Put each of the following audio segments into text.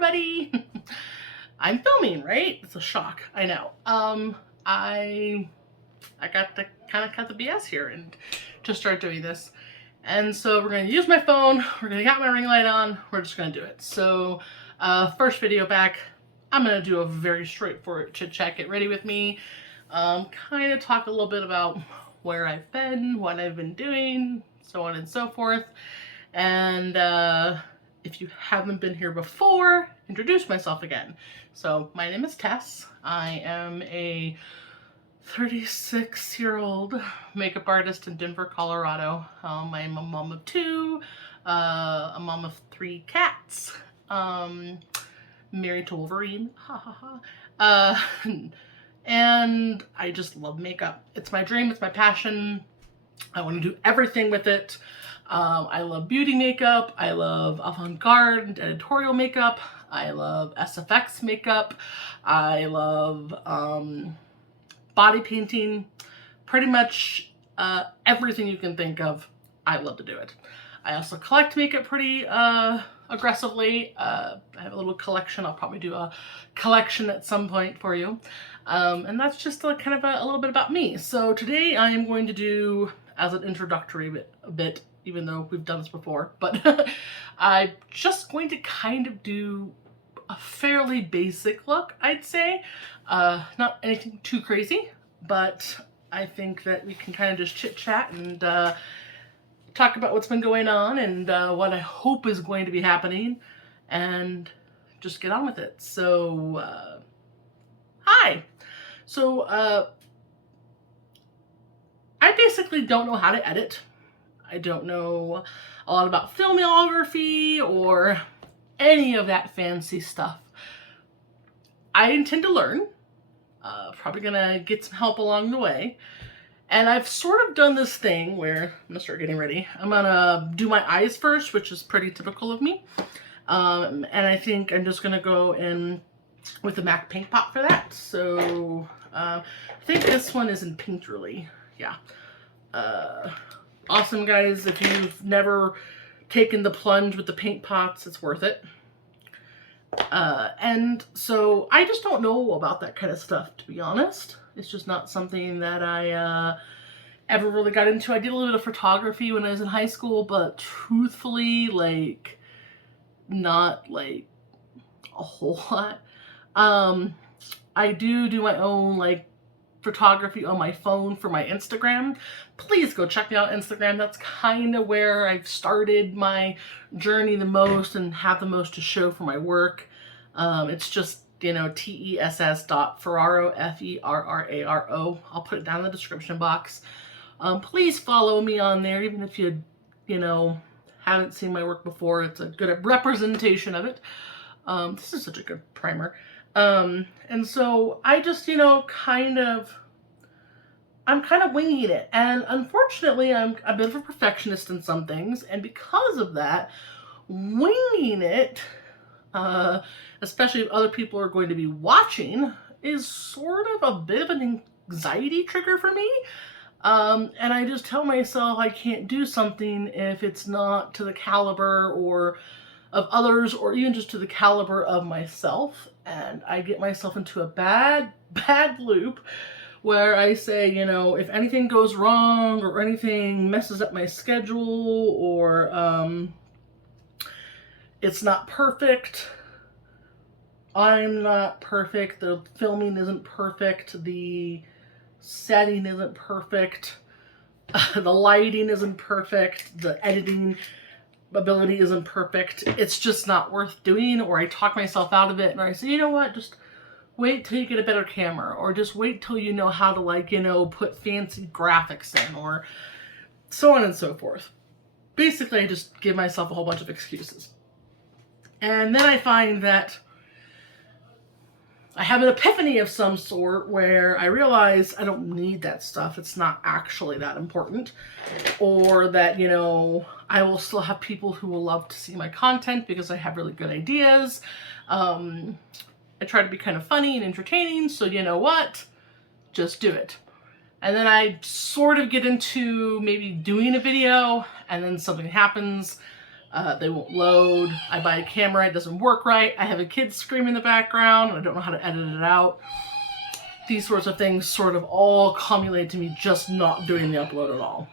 everybody. I'm filming, right? It's a shock, I know. I got to kind of cut the BS here and just start doing this. And so we're gonna use my phone, we're gonna get my ring light on, we're just gonna do it. So first video back, I'm gonna do a very straightforward chit chat, get ready with me. Kind of talk a little bit about where I've been, what I've been doing, so on and so forth. And if you haven't been here before, introduce myself again. So my name is Tess. I am a 36-year-old makeup artist in Denver, Colorado. I'm a mom of 2, a mom of 3 cats, married to Wolverine, ha ha ha. And I just love makeup. It's my dream, it's my passion. I want to do everything with it. I love beauty makeup, I love avant-garde and editorial makeup, I love SFX makeup, I love body painting, pretty much everything you can think of, I love to do it. I also collect makeup pretty aggressively. I have a little collection. I'll probably do a collection at some point for you. And that's just kind of a little bit about me. So today I am going to do, as an introductory bit, even though we've done this before, but I'm just going to kind of do a fairly basic look, I'd say. Not anything too crazy, but I think that we can kind of just chit chat and talk about what's been going on and what I hope is going to be happening and just get on with it. So, hi. So, I basically don't know how to edit. I don't know a lot about filmography or any of that fancy stuff. I intend to learn. Probably gonna get some help along the way. And I've sort of done this thing where I'm gonna start getting ready. I'm gonna do my eyes first, which is pretty typical of me. And I think I'm just gonna go in with the MAC paint pot for that. So I think this one is in Painterly. Yeah. Awesome, guys. If you've never taken the plunge with the paint pots, it's worth it. And so I just don't know about that kind of stuff, to be honest. It's just not something that I ever really got into. I did a little bit of photography when I was in high school, but truthfully, like, not like a whole lot. I do my own like photography on my phone for my Instagram. Please go check me out on Instagram. That's kind of where I've started my journey the most and have the most to show for my work. It's just, you know, tess.ferraro, Ferraro. I'll put it down in the description box. Please follow me on there, even if you know, haven't seen my work before. It's a good representation of it. This is such a good primer. And so I just, you know, I'm kind of winging it. And unfortunately, I'm a bit of a perfectionist in some things. And because of that, winging it, especially if other people are going to be watching, is sort of a bit of an anxiety trigger for me. And I just tell myself I can't do something if it's not to the caliber or of others, or even just to the caliber of myself. And I get myself into a bad loop where I say, you know, if anything goes wrong or anything messes up my schedule or it's not perfect, I'm not perfect, the filming isn't perfect, the setting isn't perfect, the lighting isn't perfect, the editing ability isn't perfect, it's just not worth doing, or I talk myself out of it and I say, you know what, just wait till you get a better camera, or just wait till you know how to, like, you know, put fancy graphics in, or so on and so forth. Basically, I just give myself a whole bunch of excuses. And then I find that I have an epiphany of some sort where I realize I don't need that stuff. It's not actually that important. Or that, you know, I will still have people who will love to see my content because I have really good ideas. I try to be kind of funny and entertaining, so you know what? Just do it. And then I sort of get into maybe doing a video, and then something happens They won't load. I buy a camera, it doesn't work right. I have a kid screaming in the background, and I don't know how to edit it out. These sorts of things sort of all culminate to me just not doing the upload at all.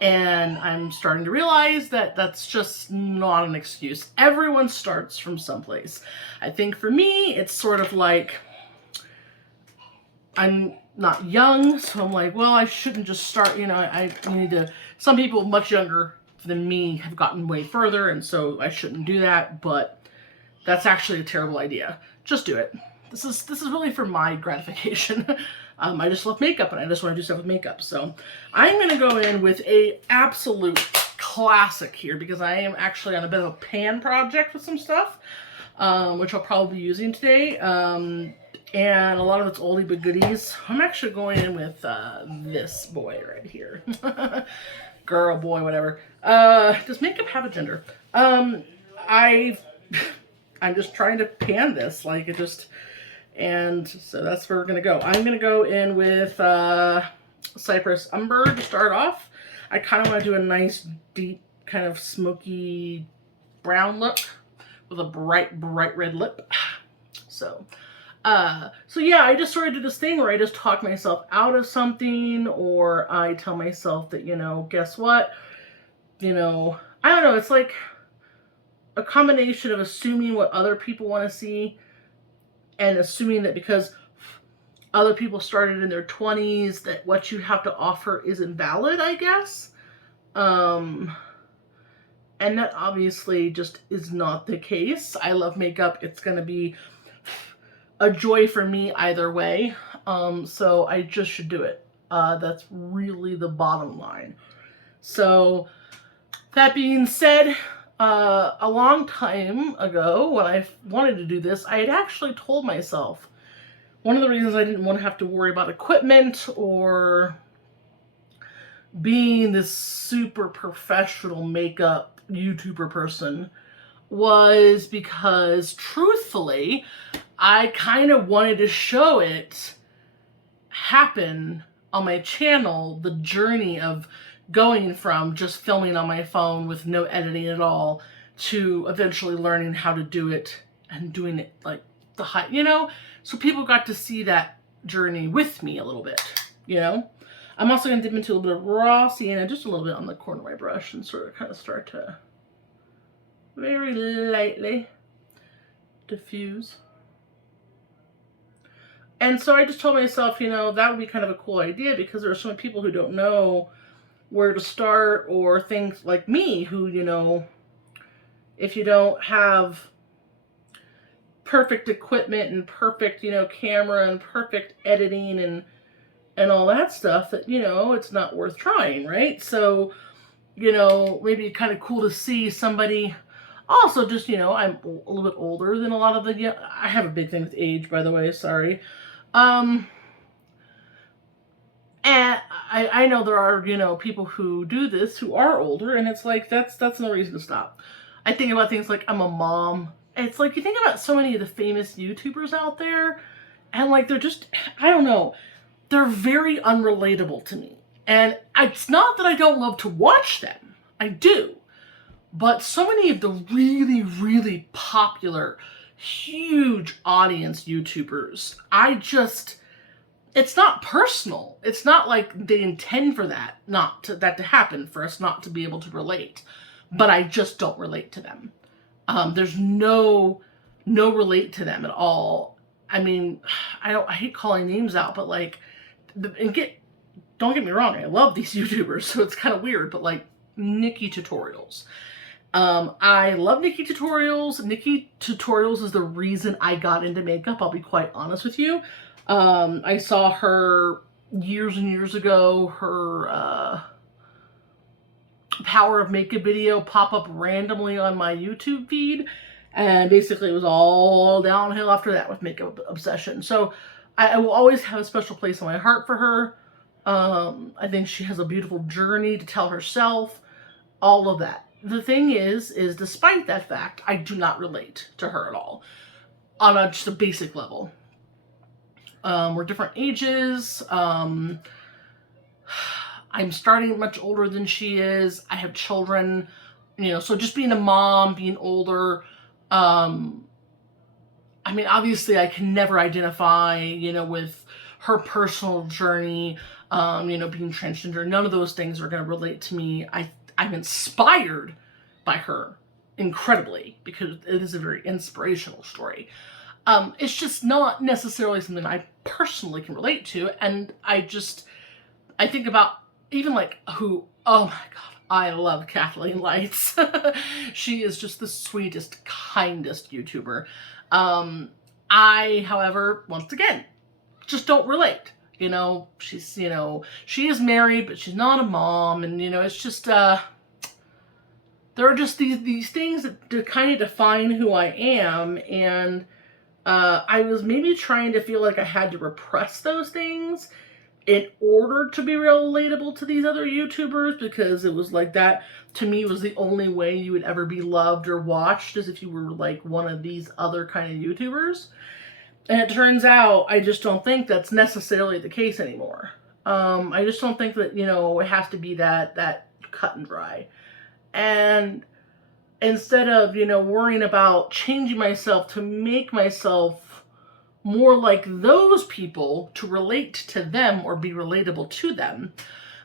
And I'm starting to realize that that's just not an excuse. Everyone starts from someplace. I think for me, it's sort of like, I'm not young, so I'm like, well, I shouldn't just start, you know, I need to, some people much younger than me have gotten way further, and so I shouldn't do that, but that's actually a terrible idea. Just do it. This is really for my gratification. I just love makeup, and I just want to do stuff with makeup. So I'm going to go in with a absolute classic here, because I am actually on a bit of a pan project with some stuff, which I'll probably be using today. And a lot of it's oldie but goodies. I'm actually going in with this boy right here. Girl, boy, whatever. Does makeup have a gender? I'm just trying to pan this, like it just, and so that's where we're gonna go. I'm gonna go in with Cypress Umber to start off. I kind of want to do a nice, deep, kind of smoky brown look with a bright red lip. So yeah, I just sort of do this thing where I just talk myself out of something, or I tell myself that, you know, guess what? You know, I don't know, it's like a combination of assuming what other people want to see, and assuming that because other people started in their 20s, that what you have to offer is invalid, I guess. And that obviously just is not the case. I love makeup. It's going to be a joy for me either way. So I just should do it. That's really the bottom line. So that being said, a long time ago, when I wanted to do this, I had actually told myself, one of the reasons I didn't want to have to worry about equipment or being this super professional makeup YouTuber person was because, truthfully, I kind of wanted to show it happen on my channel, the journey of going from just filming on my phone with no editing at all to eventually learning how to do it and doing it like the high, you know, so people got to see that journey with me a little bit, you know. I'm also going to dip into a little bit of raw sienna, just a little bit on the corner of my brush, and sort of kind of start to very lightly diffuse. And so I just told myself, you know, that would be kind of a cool idea, because there are so many people who don't know where to start, or things like me who, you know, if you don't have perfect equipment and perfect, you know, camera and perfect editing and all that stuff, that, you know, it's not worth trying, right? So, you know, maybe kind of cool to see somebody also just, you know, I'm a little bit older than a lot of the, yeah, I have a big thing with age, by the way, sorry. And I know there are, you know, people who do this who are older, and it's like, that's no reason to stop. I think about things like, I'm a mom. It's like, you think about so many of the famous YouTubers out there, and like, they're just, I don't know, they're very unrelatable to me. And it's not that I don't love to watch them. I do. But so many of the really, really popular, huge audience YouTubers, it's not personal. It's not like they intend for that to happen, for us not to be able to relate. But I just don't relate to them. There's no relate to them at all. I mean, I hate calling names out, but like, don't get me wrong, I love these YouTubers, so it's kind of weird, but like Nikki Tutorials. I love Nikki Tutorials. Nikki Tutorials is the reason I got into makeup, I'll be quite honest with you. I saw her years and years ago, her Power of Makeup video pop up randomly on my YouTube feed, and basically it was all downhill after that with makeup obsession. So I will always have a special place in my heart for her. I think she has a beautiful journey to tell herself, all of that. The thing is despite that fact, I do not relate to her at all on just a basic level. We're different ages. I'm starting much older than she is. I have children. You know, so just being a mom, being older, I mean, obviously I can never identify, you know, with her personal journey, you know, being transgender. None of those things are going to relate to me. I'm inspired by her incredibly because it is a very inspirational story. It's just not necessarily something I personally can relate to. And I think about even like oh my God, I love Kathleen Lights. She is just the sweetest, kindest YouTuber. I, however, once again, just don't relate. You know, she's, you know, she is married, but she's not a mom. And, you know, it's just, there are just these things that kind of define who I am. And I was maybe trying to feel like I had to repress those things in order to be relatable to these other YouTubers, because it was like that, to me, was the only way you would ever be loved or watched, is if you were like one of these other kind of YouTubers. And it turns out, I just don't think that's necessarily the case anymore. I just don't think that, you know, it has to be that cut and dry. And instead of, you know, worrying about changing myself to make myself more like those people, to relate to them or be relatable to them,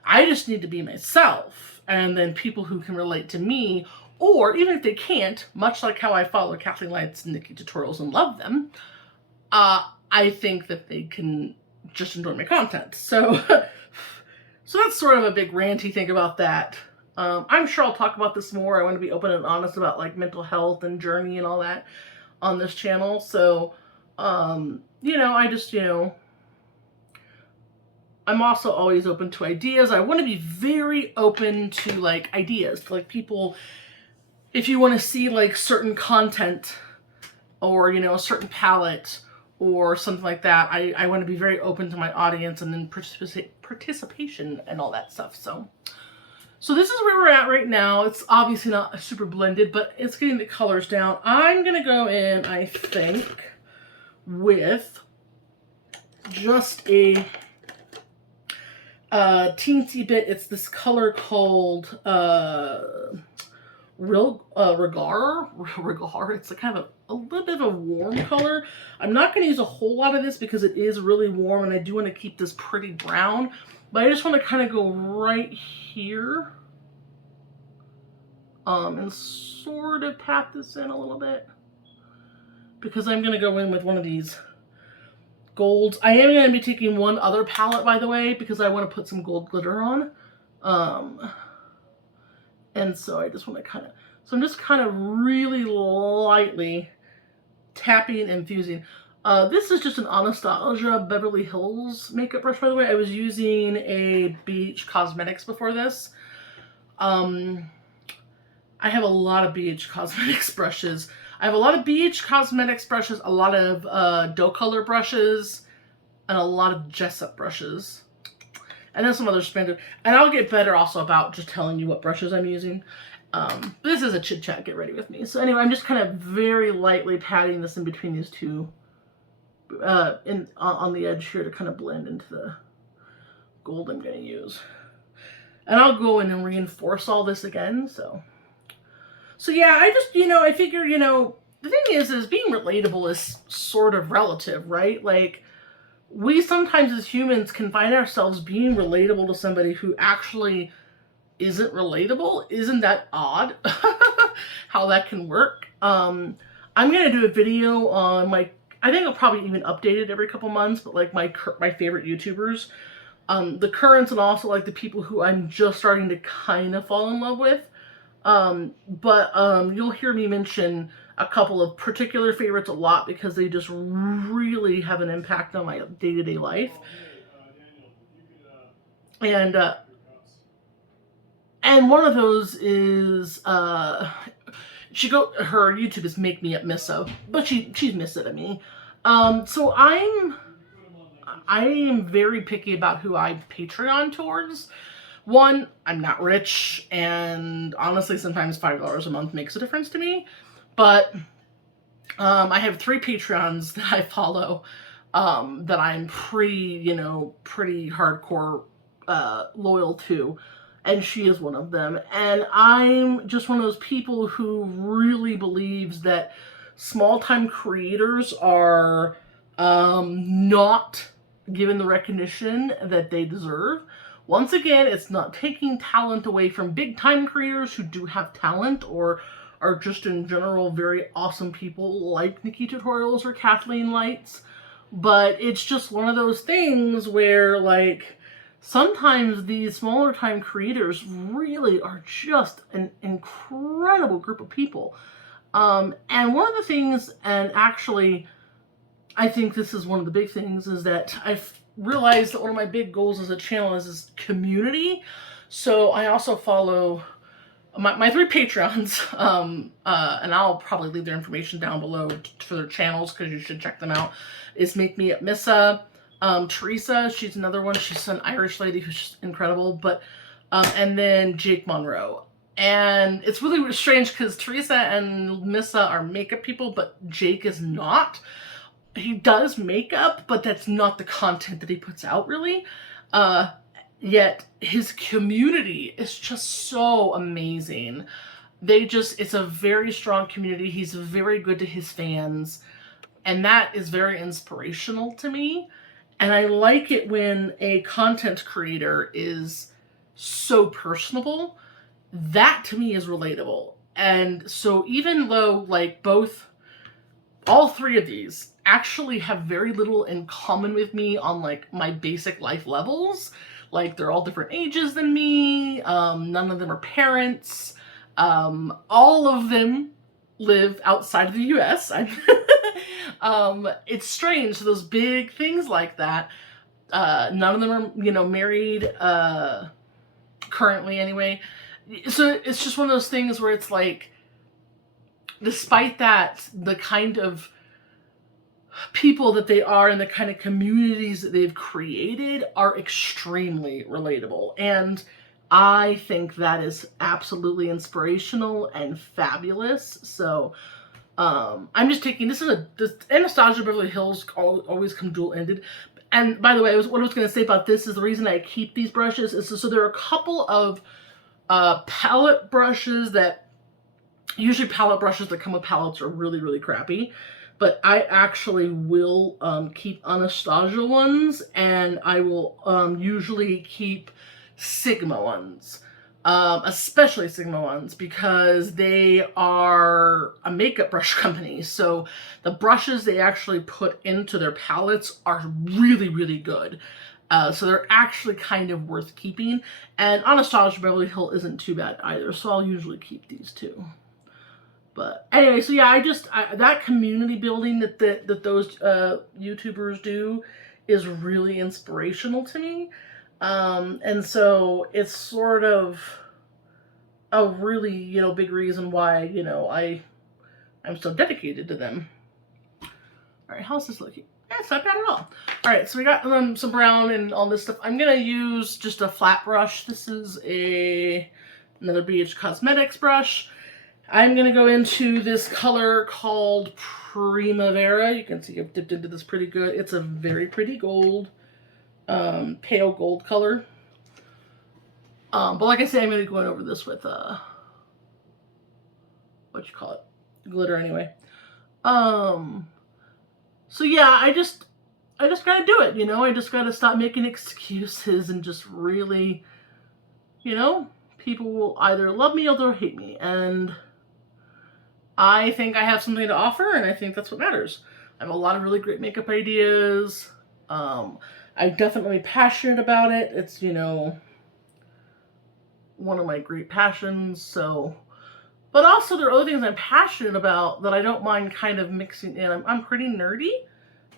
I just need to be myself. And then people who can relate to me, or even if they can't, much like how I follow Kathleen Lights and Nikki tutorials and love them, I think that they can just enjoy my content. So that's sort of a big ranty thing about that. I'm sure I'll talk about this more. I want to be open and honest about like mental health and journey and all that on this channel. So, you know, I just, you know, I'm also always open to ideas. I want to be very open to like ideas, to like people, if you want to see like certain content or, you know, a certain palette or something like that, I want to be very open to my audience and then participation and all that stuff. So this is where we're at right now. It's obviously not super blended, but it's getting the colors down. I'm going to go in, I think, with just a teensy bit. It's this color called Regar. It's a kind of a little bit of a warm color. I'm not going to use a whole lot of this because it is really warm and I do want to keep this pretty brown. But I just want to kind of go right here and sort of pat this in a little bit, because I'm going to go in with one of these golds. I am going to be taking one other palette, by the way, because I want to put some gold glitter on. And so I just want to kind of, so I'm just kind of really lightly tapping and infusing. This is just an Anastasia Beverly Hills makeup brush, by the way. I was using a ABH Cosmetics before this. I have a lot of ABH Cosmetics brushes. I have a lot of ABH Cosmetics brushes, a lot of dough color brushes, and a lot of Jessup brushes. And then some other spender. And I'll get better also about just telling you what brushes I'm using. This is a chit chat, get ready with me. So anyway, I'm just kind of very lightly patting this in between these two, on the edge here to kind of blend into the gold I'm going to use. And I'll go in and reinforce all this again, So yeah, I just, you know, I figure, you know, the thing is being relatable is sort of relative, right? Like, we sometimes as humans can find ourselves being relatable to somebody who actually isn't relatable. Isn't that odd? How that can work? I'm going to do a video on my, I think I'll probably even update it every couple months, but like my favorite YouTubers, the currents, and also like the people who I'm just starting to kind of fall in love with. You'll hear me mention a couple of particular favorites a lot because they just really have an impact on my day-to-day life. And one of those is, her YouTube is Make Me Up Misso, but she's Missa to me. So I am very picky about who I Patreon towards. One, I'm not rich, and honestly, sometimes $5 a month makes a difference to me. But I have 3 Patreons that I follow that I'm pretty hardcore loyal to. and she is one of them. And I'm just one of those people who really believes that small-time creators are not given the recognition that they deserve. Once again, it's not taking talent away from big-time creators who do have talent or are just in general very awesome people like Nikki Tutorials or Kathleen Lights. But it's just one of those things where, like, sometimes these smaller time creators really are just an incredible group of people. And one of the things, and actually, I think this is one of the big things, is that I've realized that one of my big goals as a channel is community. So I also follow my 3 Patreons, and I'll probably leave their information down below for their channels because you should check them out, is Make Me Up Missa, Teresa, she's another one, she's an Irish lady who's just incredible, but, and then Jake Monroe. And it's really strange because Teresa and Missa are makeup people, but Jake is not. He does makeup, but that's not the content that he puts out, really. Yet his community is just so amazing. It's a very strong community. He's very good to his fans, and that is very inspirational to me. And I like it when a content creator is so personable. That to me is relatable. And so even though, like, all 3 of these actually have very little in common with me on, like, my basic life levels. Like, they're all different ages than me. None of them are parents. All of them live outside of the US. It's strange, those big things like that. None of them are, married, currently anyway. So it's just one of those things where it's like, despite that, the kind of people that they are and the kind of communities that they've created are extremely relatable. And I think that is absolutely inspirational and fabulous. So I'm just taking, this Anastasia Beverly Hills always come dual-ended. And by the way, what I was going to say about this is the reason I keep these brushes is so there are a couple of palette brushes that, usually palette brushes that come with palettes are really, really crappy. But I actually will keep Anastasia ones, and I will usually keep Sigma ones. Especially Sigma ones, because they are a makeup brush company. So the brushes they actually put into their palettes are really, really good. So they're actually kind of worth keeping. And Anastasia Beverly Hills isn't too bad either, so I'll usually keep these too. But anyway, so yeah, that community building that those YouTubers do is really inspirational to me. And so it's sort of a really, big reason why, I'm so dedicated to them. All right, how's this looking? Yeah, it's not bad at all. All right, so we got some brown and all this stuff. I'm gonna use just a flat brush. This is another BH Cosmetics brush. I'm going to go into this color called Primavera. You can see I've dipped into this pretty good. It's a very pretty gold, pale gold color. But like I say, I'm going to be going over this with, glitter anyway. So yeah, I just got to do it, I just got to stop making excuses and just really, people will either love me or they'll hate me. And I think I have something to offer, and I think that's what matters. I have a lot of really great makeup ideas. I'm definitely passionate about it. It's, one of my great passions, so. But also there are other things I'm passionate about that I don't mind kind of mixing in. I'm pretty nerdy.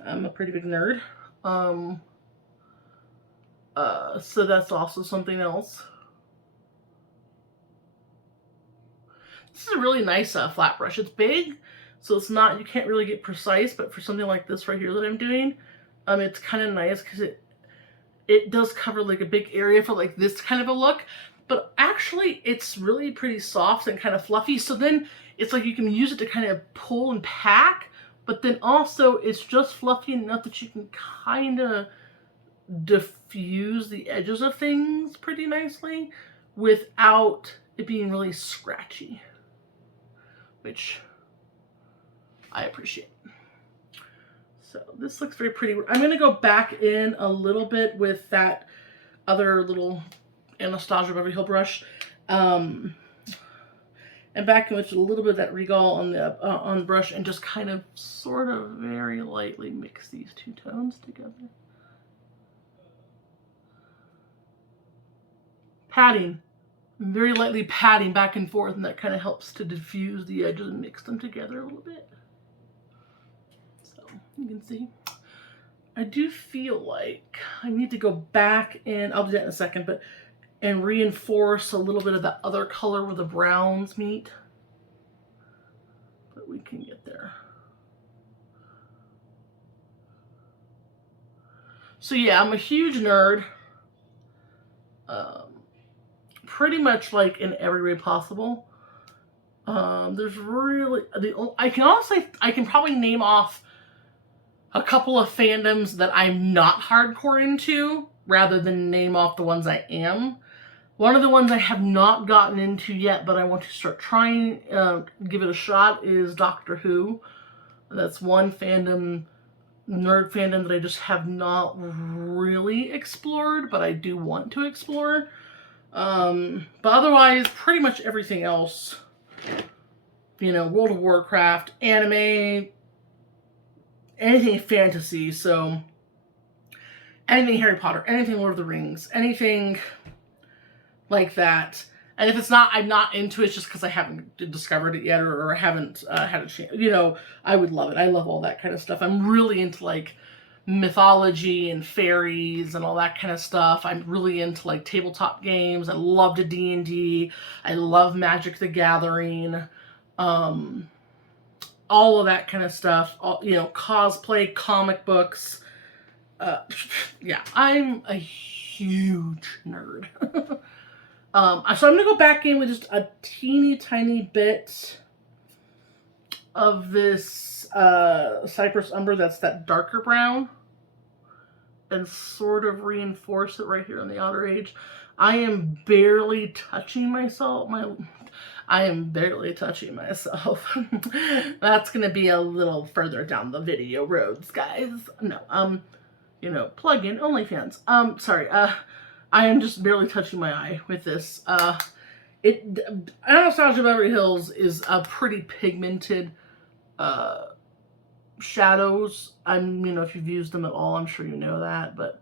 I'm a pretty big nerd. So that's also something else. This is a really nice flat brush. It's big, so it's not, you can't really get precise, but for something like this right here that I'm doing, it's kind of nice because it does cover like a big area for like this kind of a look, but actually it's really pretty soft and kind of fluffy, so then it's like you can use it to kind of pull and pack, but then also it's just fluffy enough that you can kind of diffuse the edges of things pretty nicely. without it being really scratchy, which I appreciate. So this looks very pretty. I'm going to go back in a little bit with that other little Anastasia Beverly Hills brush. And back in with a little bit of that Regal on the brush, and just kind of sort of very lightly mix these two tones together. Patting, very lightly patting back and forth, and that kind of helps to diffuse the edges and mix them together a little bit. So you can see, I do feel like I need to go back in, I'll do that in a second, but and reinforce a little bit of that other color where the browns meet. But we can get there. So yeah, I'm a huge nerd. Pretty much like in every way possible. There's really, I can probably name off a couple of fandoms that I'm not hardcore into, rather than name off the ones I am. One of the ones I have not gotten into yet, but I want to start trying, give it a shot, is Doctor Who. That's one fandom, nerd fandom, that I just have not really explored, but I do want to explore. But otherwise, pretty much everything else, you know, World of Warcraft, anime, anything fantasy, so anything Harry Potter, anything Lord of the Rings, anything like that. And if it's not, I'm not into it just because I haven't discovered it yet, or haven't had a chance. You know, I would love it. I love all that kind of stuff. I'm really into like mythology and fairies and all that kind of stuff. I'm really into like tabletop games. I love the D&D. I love Magic the Gathering. All of that kind of stuff. You know, cosplay, comic books. Yeah, I'm a huge nerd. So I'm going to go back in with just a teeny tiny bit of this Cypress Umber, that's that darker brown, and sort of reinforce it right here on the outer edge. I am barely touching myself. I am barely touching myself. That's going to be a little further down the video roads, guys. No, you know, plug in OnlyFans. Sorry, I am just barely touching my eye with this. Anastasia Beverly Hills is a pretty pigmented shadows. You know, if you've used them at all, I'm sure you know that. But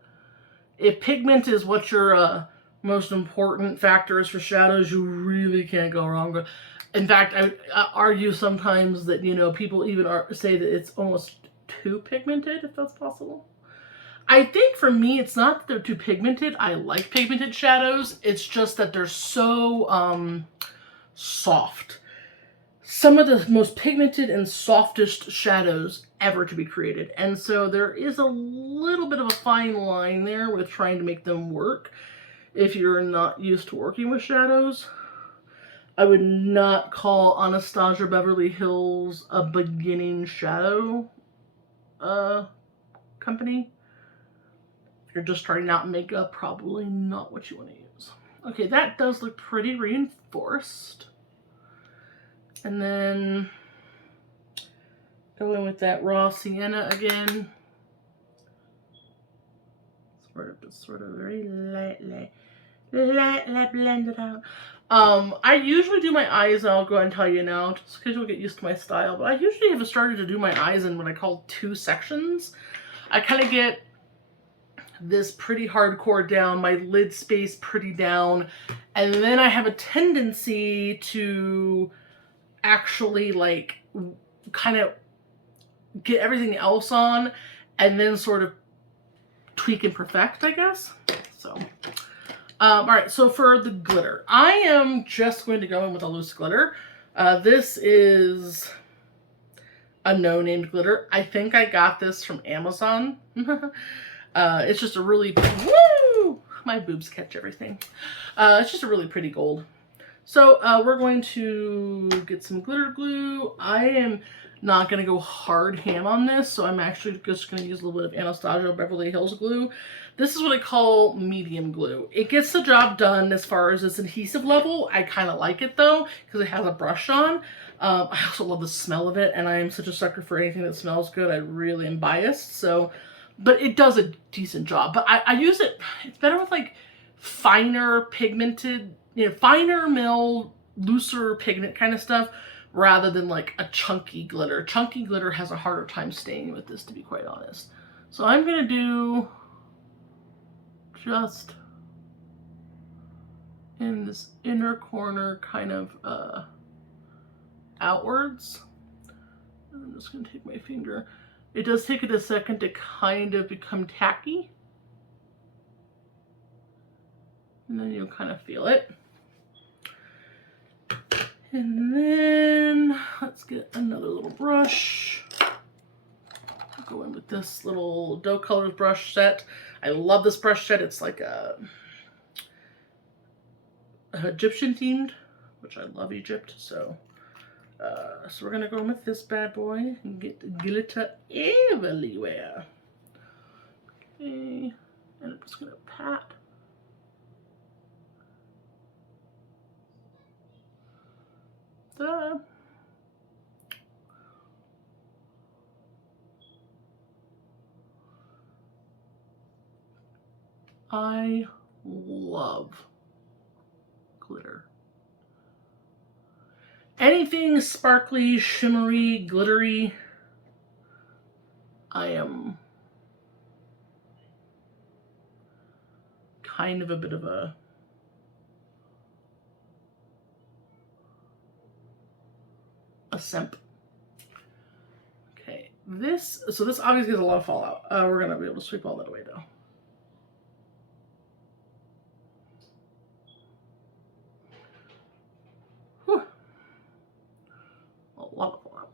if pigment is what your most important factor is for shadows, you really can't go wrong with. In fact, I would argue sometimes that, you know, people even say that it's almost too pigmented, if that's possible. I think for me, it's not that they're too pigmented. I like pigmented shadows. It's just that they're so soft. Some of the most pigmented and softest shadows ever to be created. And so there is a little bit of a fine line there with trying to make them work if you're not used to working with shadows. I would not call Anastasia Beverly Hills a beginning shadow company. If you're just starting out in makeup, probably not what you want to use. Okay, that does look pretty reinforced. And then go in with that raw sienna again. Sort of very lightly blend it out. I usually do my eyes, and I'll go ahead and tell you now, just because you'll get used to my style, but I usually have started to do my eyes in what I call 2 sections. I kind of get this pretty hardcore down, my lid space pretty down, and then I have a tendency to actually like kind of get everything else on and then sort of tweak and perfect, I guess. So all right, so for the glitter, I am just going to go in with a loose glitter. This is a no-named glitter. I think I got this from Amazon. It's just a really, woo! My boobs catch everything. It's just a really pretty gold. So we're going to get some glitter glue. not going to go hard ham on this, so I'm actually just going to use a little bit of Anastasia Beverly Hills glue. This is what I call medium glue. It gets the job done as far as its adhesive level. I kind of like it though, because it has a brush on. I also love the smell of it, and I am such a sucker for anything that smells good. I really am biased, so, but it does a decent job. But I use it, it's better with like finer pigmented, you know, finer mill, looser pigment kind of stuff, rather than like a chunky glitter. Chunky glitter has a harder time staying with this, to be quite honest. So I'm gonna do just in this inner corner, kind of outwards. I'm just gonna take my finger. It does take it a second to kind of become tacky. And then you'll kind of feel it. And then let's get another little brush. I'll go in with this little Doe Colors brush set. I love this brush set. It's like a Egyptian themed, which I love Egypt. So we're gonna go in with this bad boy and get the glitter everywhere. Okay, and I'm just gonna pat. I love glitter. Anything sparkly, shimmery, glittery, I am kind of a bit of a simp. Okay, so this obviously has a lot of fallout. We're gonna be able to sweep all that away though. Whew. A lot of fallout.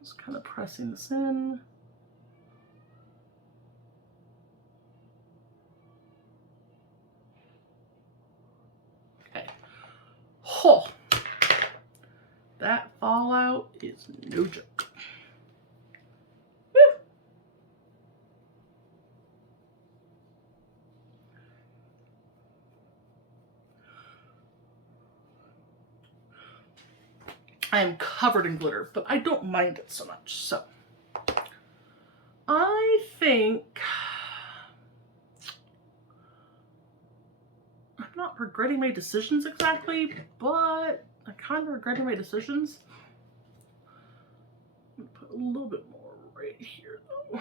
Just kind of pressing this in. Okay. Oh. That fallout is no joke. Woo. I am covered in glitter, but I don't mind it so much. So I think I'm not regretting my decisions exactly, but I'm kind of regretting my decisions. I'm gonna put a little bit more right here though.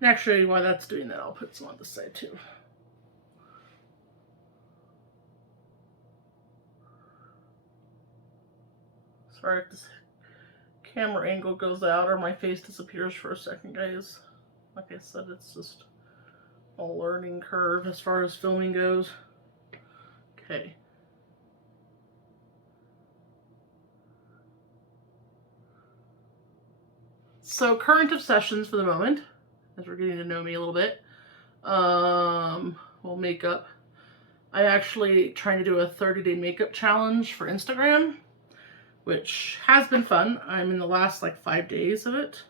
And actually, while that's doing that, I'll put some on this side too. Sorry if this camera angle goes out or my face disappears for a second, guys. Like I said, it's just a learning curve as far as filming goes. Okay. So current obsessions for the moment, as we're getting to know me a little bit. Well, makeup. I'm actually trying to do a 30-day makeup challenge for Instagram, which has been fun. I'm in the last like 5 days of it.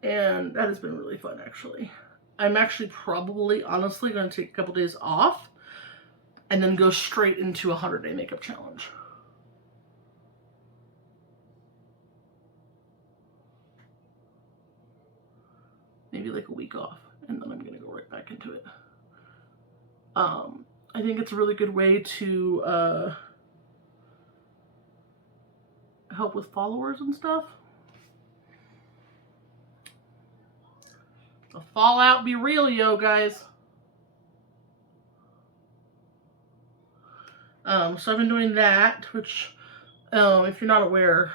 And that has been really fun, actually. I'm actually probably, honestly, going to take a couple days off and then go straight into a 100-day makeup challenge. Maybe like a week off, and then I'm going to go right back into it. I think it's a really good way to help with followers and stuff. The fallout be real, yo, guys. So I've been doing that, which, if you're not aware,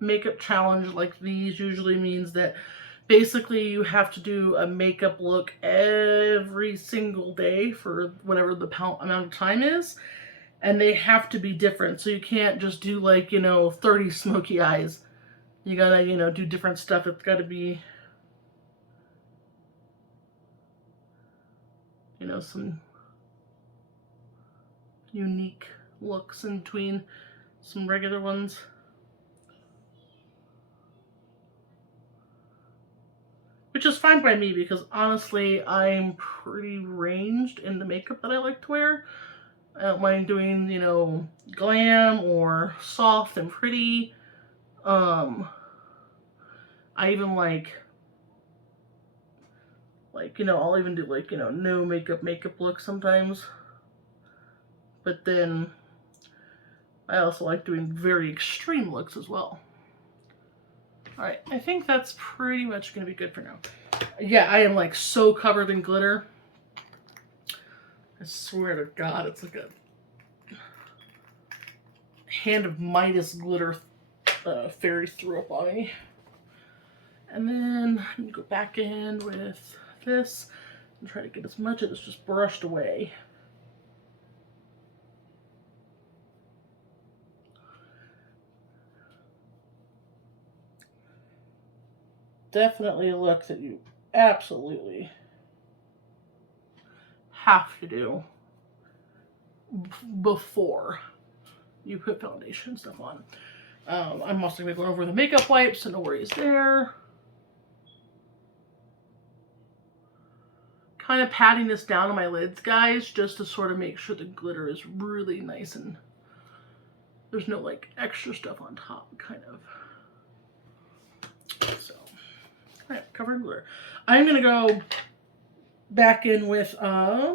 makeup challenge like these usually means that basically you have to do a makeup look every single day for whatever the amount of time is, and they have to be different. So you can't just do like, 30 smoky eyes. You gotta, do different stuff. It's gotta be you know, some unique looks in between some regular ones. Which is fine by me because honestly, I'm pretty ranged in the makeup that I like to wear. I don't mind doing, you know, glam or soft and pretty. I even like, you know, I'll even do like, you know, no makeup look sometimes. But then I also like doing very extreme looks as well. All right, I think that's pretty much gonna be good for now. Yeah, I am like so covered in glitter. I swear to God, it's like a hand of Midas glitter fairy threw up on me. And then I'm gonna go back in with this and try to get as much of this just brushed away. Definitely a look that you absolutely have to do before you put foundation stuff on. I'm also going to go over the makeup wipes, so no worries there. Kind of patting this down on my lids, guys, just to sort of make sure the glitter is really nice and there's no like extra stuff on top, kind of. So, alright, covered in glitter. I'm going to go back in with a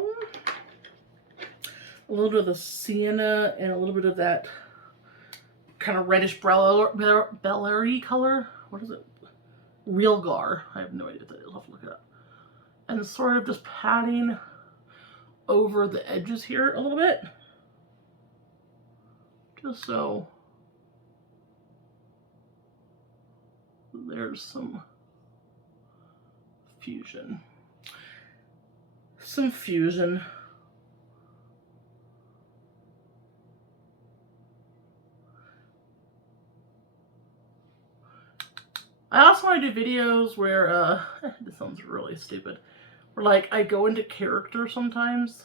little bit of the sienna and a little bit of that kind of reddish Bellary color. What is it? Real Gar. I have no idea what that is. I'll have to look it up. And sort of just patting over the edges here a little bit. Just so there's some fusion. Some fusion. I also want to do videos where, this sounds really stupid, where like I go into character sometimes.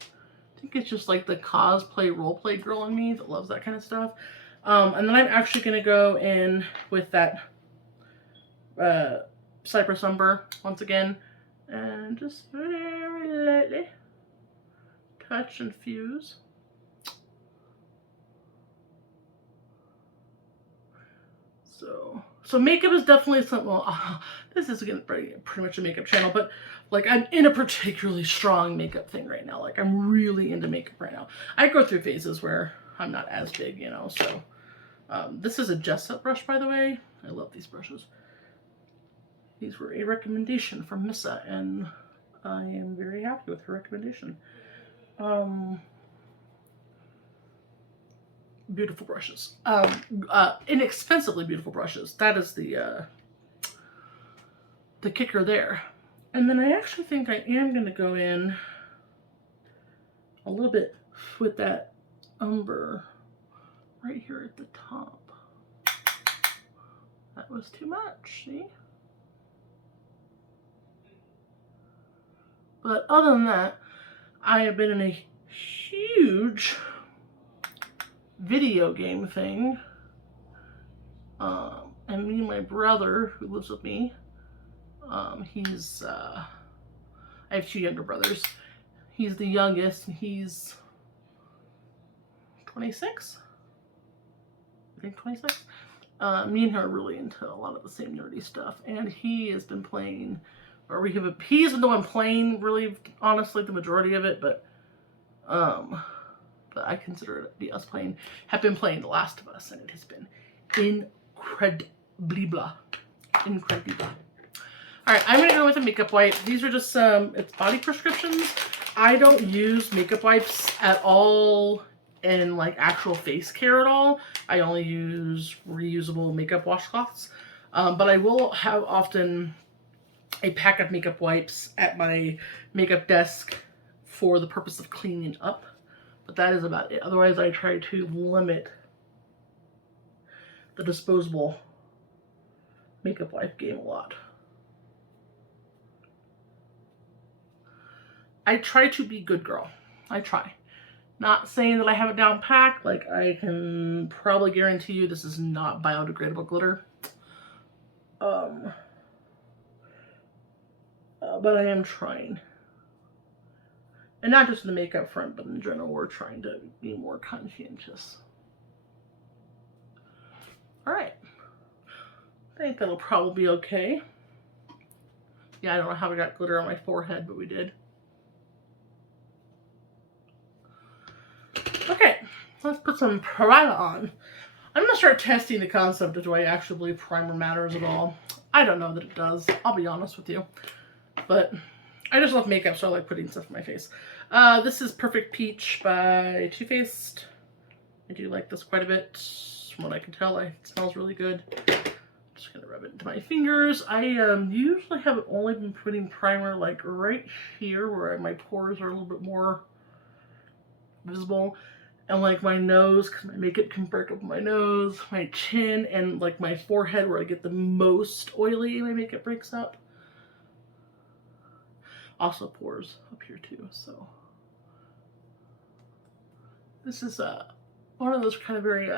I think it's just like the cosplay, roleplay girl in me that loves that kind of stuff. And then I'm actually going to go in with that Cypress Umber once again and just very lightly touch and fuse. So makeup is definitely something, well, this is going to be pretty much a makeup channel, but like I'm in a particularly strong makeup thing right now. Like I'm really into makeup right now. I go through phases where I'm not as big, you know, so this is a Jessup brush, by the way. I love these brushes. These were a recommendation from Missa, and I am very happy with her recommendation. Beautiful brushes. Inexpensively beautiful brushes. That is the kicker there. And then I actually think I am going to go in a little bit with that umber right here at the top. That was too much, see? But other than that, I have been in a huge video game thing. And me and my brother, who lives with me, I have two younger brothers. He's the youngest, and he's 26? I think 26? Me and her are really into a lot of the same nerdy stuff, and he has been playing, or he's been the one playing, really, honestly, the majority of it, but I consider it to be us playing, have been playing The Last of Us, and it has been incredible. Incredible. Alright, I'm going to go with a makeup wipe. These are just it's body prescriptions. I don't use makeup wipes at all in like actual face care at all. I only use reusable makeup washcloths. But I will have often a pack of makeup wipes at my makeup desk for the purpose of cleaning up. But that is about it. Otherwise, I try to limit the disposable makeup wipe game a lot. I try to be good girl. I try. Not saying that I have it down packed. Like, I can probably guarantee you this is not biodegradable glitter. But I am trying. And not just in the makeup front, but in general, we're trying to be more conscientious. Alright. I think that'll probably be okay. Yeah, I don't know how we got glitter on my forehead, but we did. Okay, let's put some primer on. I'm going to start testing the concept of do I actually believe primer matters at all. I don't know that it does, I'll be honest with you. But I just love makeup, so I like putting stuff on my face. This is Perfect Peach by Too Faced. I do like this quite a bit. From what I can tell, it smells really good. Just gonna rub it into my fingers. I usually have only been putting primer like right here where my pores are a little bit more visible, and like my nose, because my makeup can break up my nose, my chin, and like my forehead where I get the most oily, my makeup breaks up. Also pores up here too. So this is one of those kind of very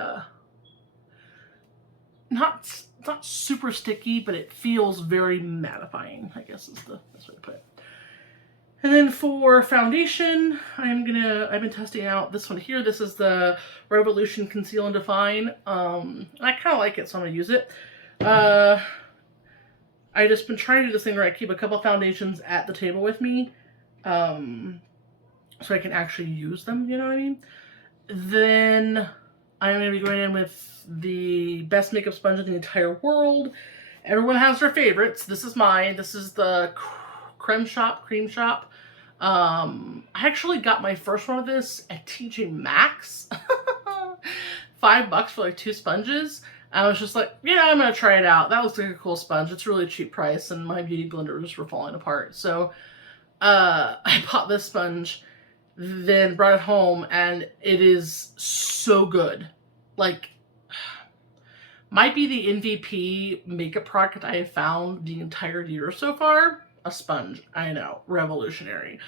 not super sticky, but it feels very mattifying, I guess is the best way to put it. And then for foundation, I've been testing out this one here. This is the Revolution Conceal and Define. I kind of like it, so I'm gonna use it. I just been trying to do this thing where I keep a couple foundations at the table with me, so I can actually use them, you know what I mean? Then I'm going to be going in with the best makeup sponge in the entire world. Everyone has their favorites. This is mine. This is the Cream Shop. I actually got my first one of this at TJ Maxx. $5 for like 2 sponges. I was just like, yeah, I'm going to try it out. That looks like a cool sponge. It's a really cheap price, and my beauty blenders were falling apart. So I bought this sponge, then brought it home, and it is so good. Like, might be the MVP makeup product I have found the entire year so far. A sponge, I know, revolutionary.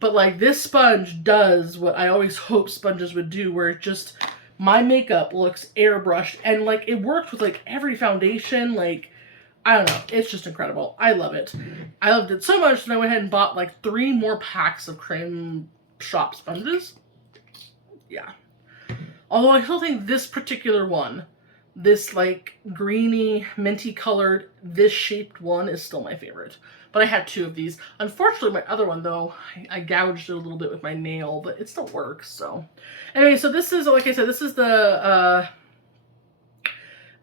But like, this sponge does what I always hoped sponges would do, where it just, my makeup looks airbrushed, and like, it works with like every foundation. Like, I don't know, it's just incredible. I love it. I loved it so much that I went ahead and bought like 3 more packs of Cream Shop sponges. Yeah. Although I still think this particular one, this like greeny, minty colored, this shaped one is still my favorite. But I had 2 of these. Unfortunately, my other one though, I gouged it a little bit with my nail, but it still works, so. Anyway, so this is, like I said, this is the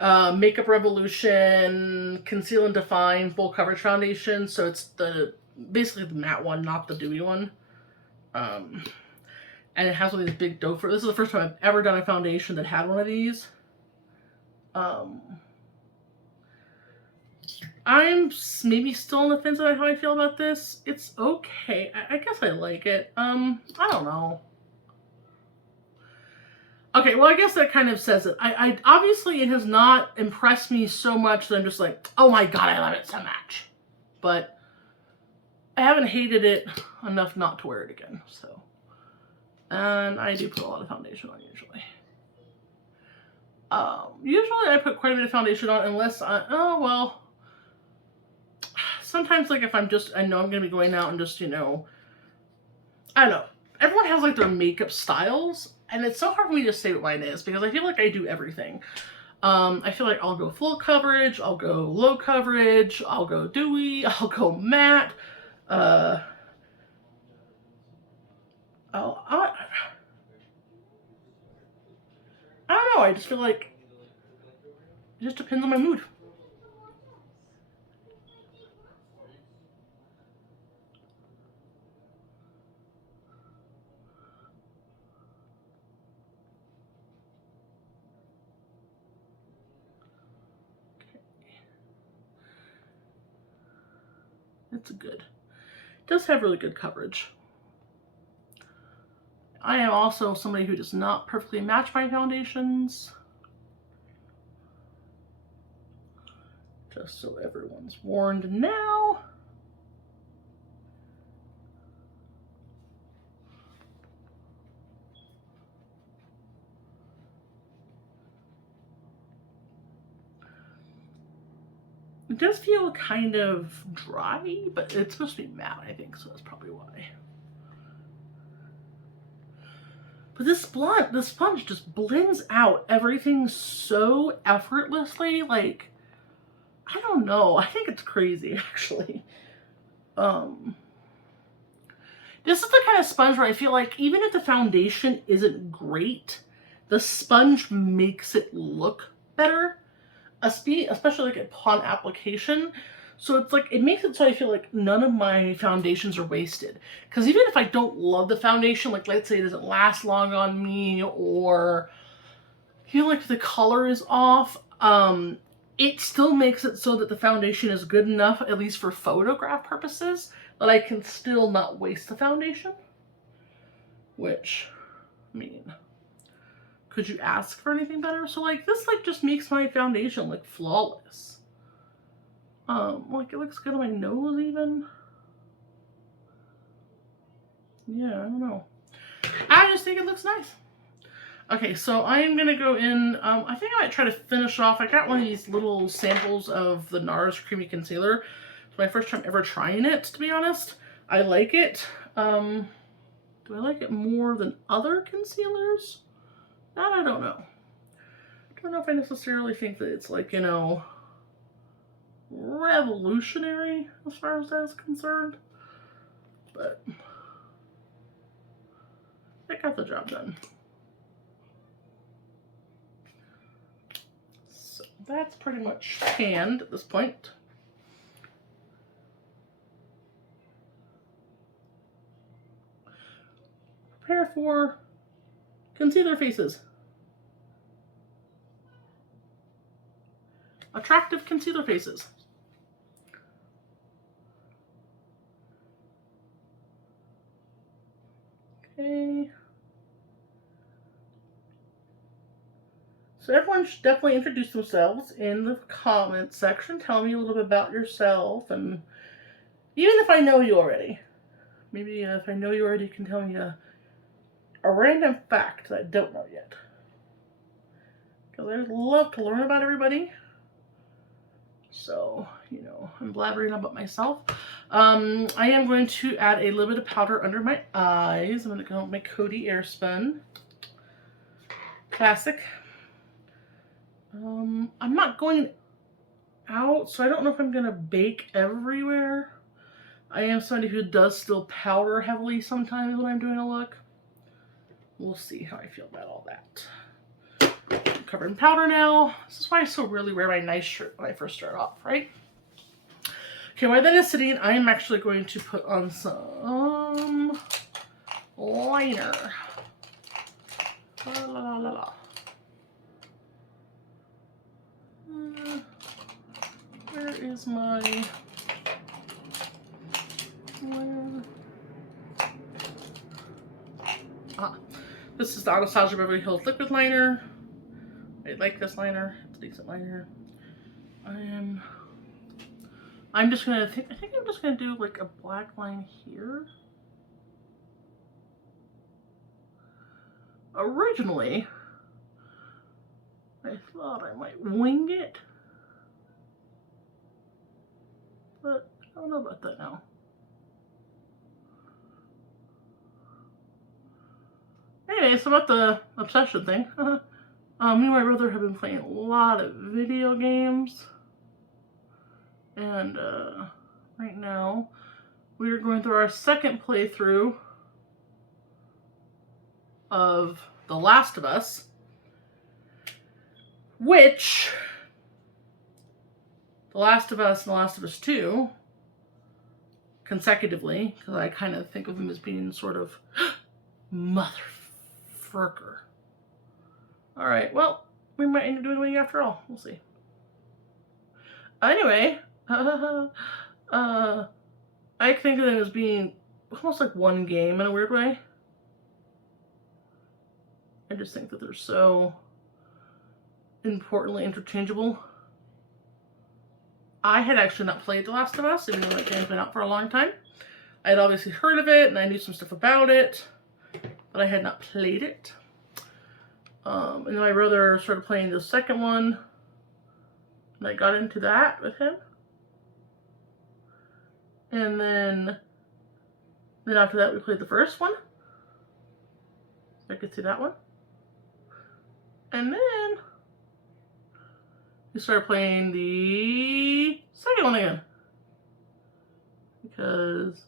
Makeup Revolution Conceal and Define Full Coverage Foundation. So it's basically the matte one, not the dewy one. And it has one of these big doe fur. This is the first time I've ever done a foundation that had one of these. I'm maybe still on the fence about how I feel about this. It's okay. I guess I like it. I don't know. Okay, well, I guess that kind of says it. I obviously, it has not impressed me so much that I'm just like, oh my god, I love it so much. But I haven't hated it enough not to wear it again, so. And I do put a lot of foundation on usually. Usually I put quite a bit of foundation on unless sometimes like if I know I'm going to be going out and just, you know, I don't know. Everyone has like their makeup styles, and it's so hard for me to say what mine is because I feel like I do everything. I feel like I'll go full coverage, I'll go low coverage, I'll go dewy, I'll go matte, I don't know, I just feel like it just depends on my mood. It's good. It does have really good coverage. I am also somebody who does not perfectly match my foundations. Just so everyone's warned now. does feel kind of dry, but it's supposed to be matte, I think, so that's probably why. But this sponge just blends out everything so effortlessly. Like, I don't know. I think it's crazy, actually. This is the kind of sponge where I feel like even if the foundation isn't great, the sponge makes it look better, especially like upon application. So it's like, it makes it so I feel like none of my foundations are wasted. Because even if I don't love the foundation, like let's say it doesn't last long on me, or feel like the color is off, it still makes it so that the foundation is good enough, at least for photograph purposes, that I can still not waste the foundation. Which, I mean, could you ask for anything better? So like this like just makes my foundation look flawless. Like it looks good on my nose even. Yeah, I don't know. I just think it looks nice. Okay, so I am gonna go in, I think I might try to finish off. I got one of these little samples of the Nars Creamy Concealer. It's my first time ever trying it, to be honest. I like it. Do I like it more than other concealers? That I don't know. I don't know if I necessarily think that it's like, you know, revolutionary as far as that is concerned, but it got the job done. So that's pretty much canned at this point. Prepare for concealer faces. Attractive concealer faces. Okay. So everyone should definitely introduce themselves in the comments section. Tell me a little bit about yourself, and even if I know you already, maybe if I know you already, you can tell me a random fact that I don't know yet. Because I love to learn about everybody. So, you know, I'm blabbering about myself. I am going to add a little bit of powder under my eyes. I'm going to go with my Coty Airspun. Classic. I'm not going out, so I don't know if I'm going to bake everywhere. I am somebody who does still powder heavily sometimes when I'm doing a look. We'll see how I feel about all that. I'm covered in powder now. This is why I so rarely wear my nice shirt when I first start off, right? Okay, while that is sitting, I am actually going to put on some liner. La, la, la, la. Where is my liner? This is the Anastasia Beverly Hills liquid liner. I like this liner. It's a decent liner. I'm just gonna I think I'm just gonna do like a black line here. Originally, I thought I might wing it, but I don't know about that now. Anyway, so about the obsession thing. Me and my brother have been playing a lot of video games. And right now, we are going through our second playthrough of The Last of Us, which The Last of Us and The Last of Us 2, consecutively, because I kind of think of them as being sort of motherfucker. Alright, well, we might end up doing a wing after all. We'll see. Anyway, I think of them as being almost like one game in a weird way. I just think that they're so importantly interchangeable. I had actually not played The Last of Us, even though that game's been out for a long time. I had obviously heard of it, and I knew some stuff about it, but I had not played it. And then my brother started playing the second one, and I got into that with him. And then after that we played the first one. I could see that one. And then we started playing the second one again. Because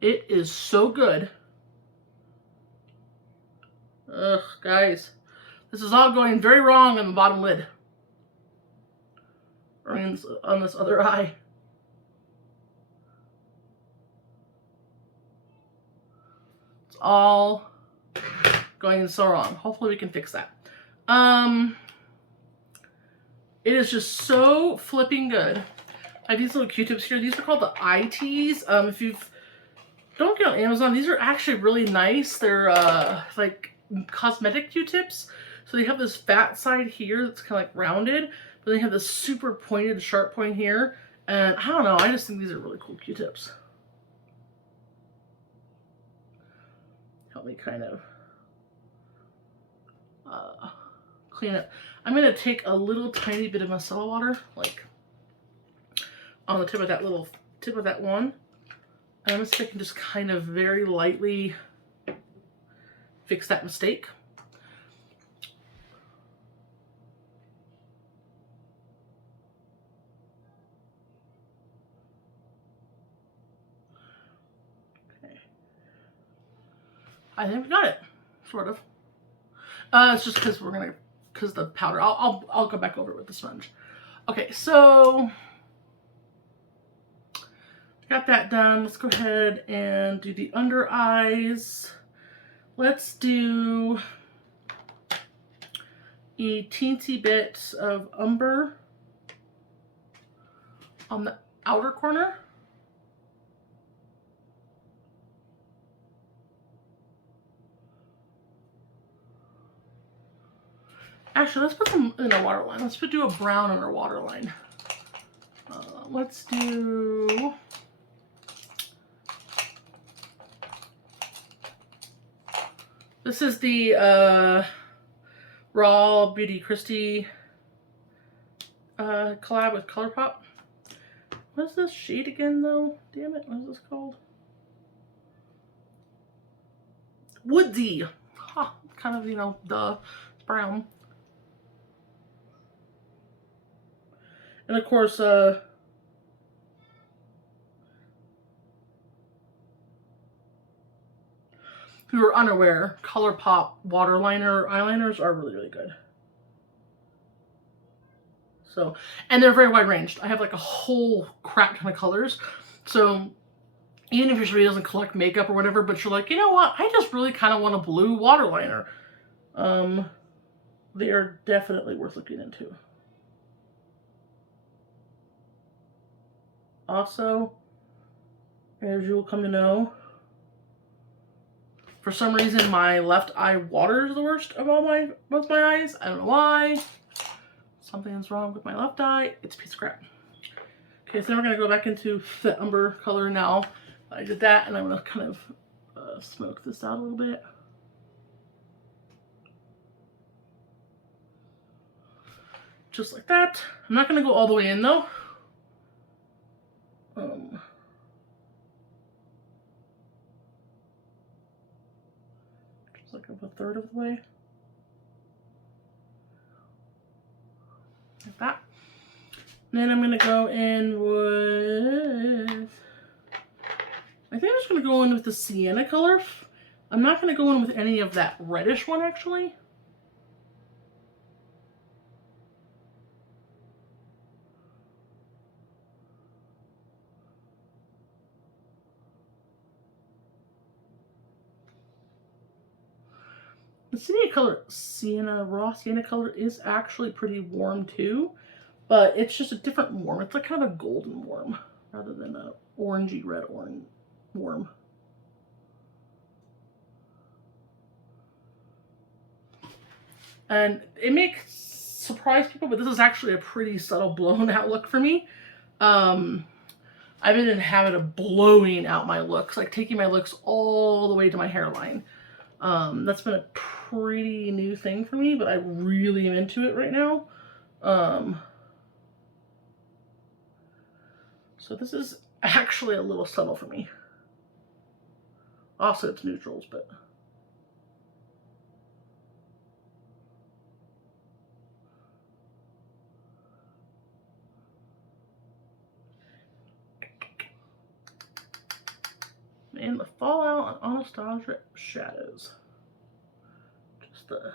it is so good. Ugh, guys. This is all going very wrong on the bottom lid. Or on this other eye. It's all going so wrong. Hopefully we can fix that. It is just so flipping good. I have these little Q-tips here. These are called the ITs. If you don't get on Amazon, these are actually really nice. They're like cosmetic Q-tips. So they have this fat side here that's kind of like rounded, but they have this super pointed, sharp point here. And I don't know, I just think these are really cool Q-tips. Help me kind of clean it. I'm going to take a little tiny bit of micellar water, like on the tip of that little tip of that one. And I'm just going to just kind of very lightly fix that mistake. Okay. I think we got it, sort of. It's just because because the powder. I'll go back over it with the sponge. Okay, so got that done. Let's go ahead and do the under eyes. Let's do a teensy bit of umber on the outer corner. Actually, let's put them in a waterline. Let's do a brown in our waterline. Let's do... This is the Raw Beauty Christie collab with ColourPop. What is this shade again, though? Damn it, what is this called? Woodsy. Huh, kind of, you know, the brown. And of course, if you were unaware, ColourPop waterliner eyeliners are really, really good. So, and they're very wide ranged. I have like a whole crap ton of colors. So, even if your somebody doesn't collect makeup or whatever, but you're like, you know what, I just really kind of want a blue waterliner. They are definitely worth looking into. Also, as you will come to know, for some reason my left eye waters the worst of both my eyes. I don't know why. Something's wrong with my left eye. It's a piece of crap. Okay, so then we're gonna go back into the umber color now. I did that, and I'm gonna kind of smoke this out a little bit. Just like that. I'm not gonna go all the way in though. Just like a third of the way. Like that. And then I'm gonna go in with, I think I'm just gonna go in with the sienna color. I'm not gonna go in with any of that reddish one actually. The raw sienna color is actually pretty warm too, but it's just a different warm. It's like kind of a golden warm rather than a orangey red warm. And it may surprise people, but this is actually a pretty subtle blown out look for me. I've been in the habit of blowing out my looks, like taking my looks all the way to my hairline. That's been a pretty new thing for me, but I really am into it right now. So this is actually a little subtle for me. Also, it's neutrals, but and the Fallout on Anastasia shadows. Just the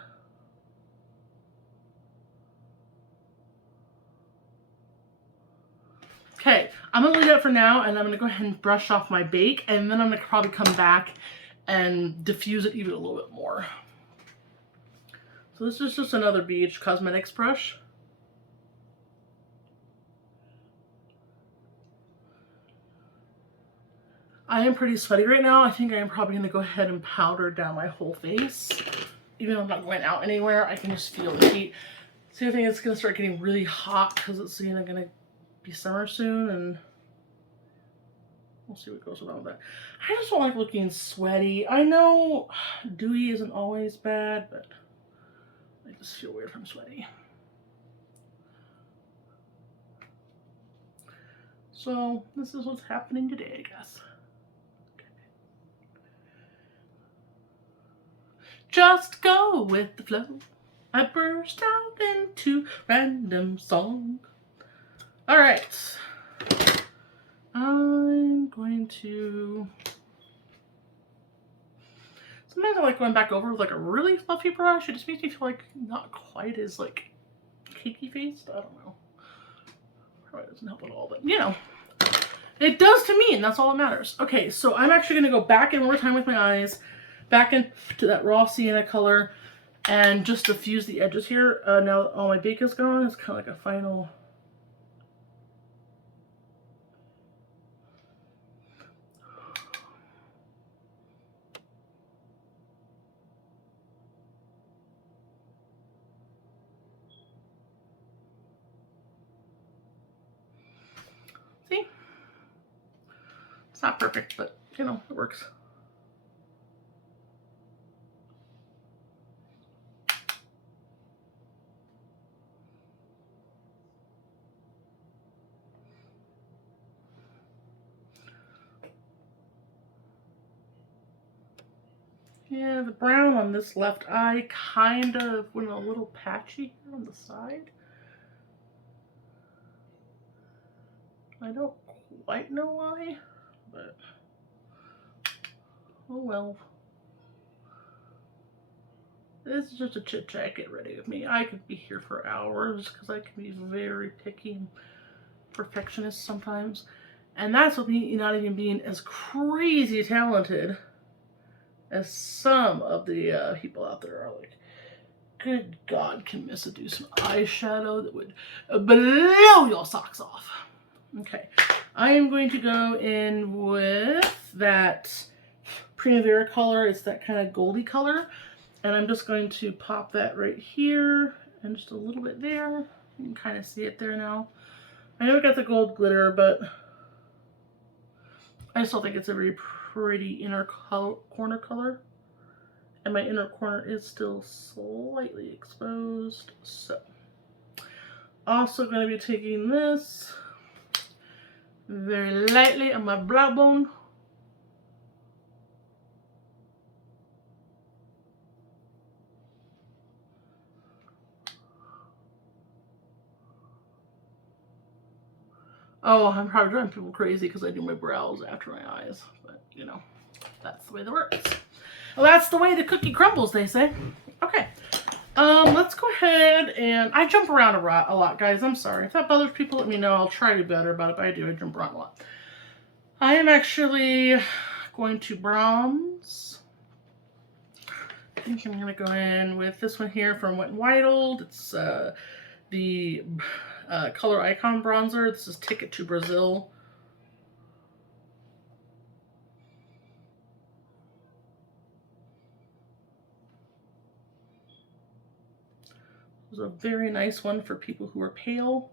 okay, I'm gonna leave that for now, and I'm gonna go ahead and brush off my bake, and then I'm gonna probably come back and diffuse it even a little bit more. So this is just another BH Cosmetics brush. I am pretty sweaty right now. I think I am probably gonna go ahead and powder down my whole face. Even though I'm not going out anywhere, I can just feel the heat. So I think it's gonna start getting really hot because it's gonna be summer soon, and we'll see what goes on with that. I just don't like looking sweaty. I know dewy isn't always bad, but I just feel weird if I'm sweaty. So this is what's happening today, I guess. Okay. Just go with the flow. I burst out into random song. All right. I'm going to... Sometimes I like going back over with like a really fluffy brush. It just makes me feel like not quite as like cakey faced. I don't know. Probably doesn't help at all, but you know. It does to me, and that's all that matters. Okay, so I'm actually going to go back in one more time with my eyes, back into that raw sienna color, and just diffuse the edges here. Now all my bake is gone. It's kind of like a final... See? It's not perfect, but you know, it works. Yeah, the brown on this left eye kind of went a little patchy here on the side. I don't quite know why, but oh well. This is just a chit chat. Get ready with me. I could be here for hours because I can be very picky and perfectionist sometimes. And that's with me not even being as crazy talented as some of the people out there are. Like, good God, can Missa do some eyeshadow that would blow your socks off? Okay, I am going to go in with that Primavera color. It's that kind of goldy color. And I'm just going to pop that right here and just a little bit there. You can kind of see it there now. I know it got the gold glitter, but I still think it's a very pretty inner corner color. And my inner corner is still slightly exposed. So, also going to be taking this very lightly on my brow bone. Oh, I'm probably driving people crazy because I do my brows after my eyes. But, you know, that's the way that works. Well, that's the way the cookie crumbles, they say. Okay. Let's go ahead and... I jump around a lot, guys. I'm sorry. If that bothers people, let me know. I'll try to do better about it, but I do. I jump around a lot. I am actually going to bronze. I think I'm going to go in with this one here from Wet n Wild. It's the Color Icon bronzer. This is Ticket to Brazil. This is a very nice one for people who are pale.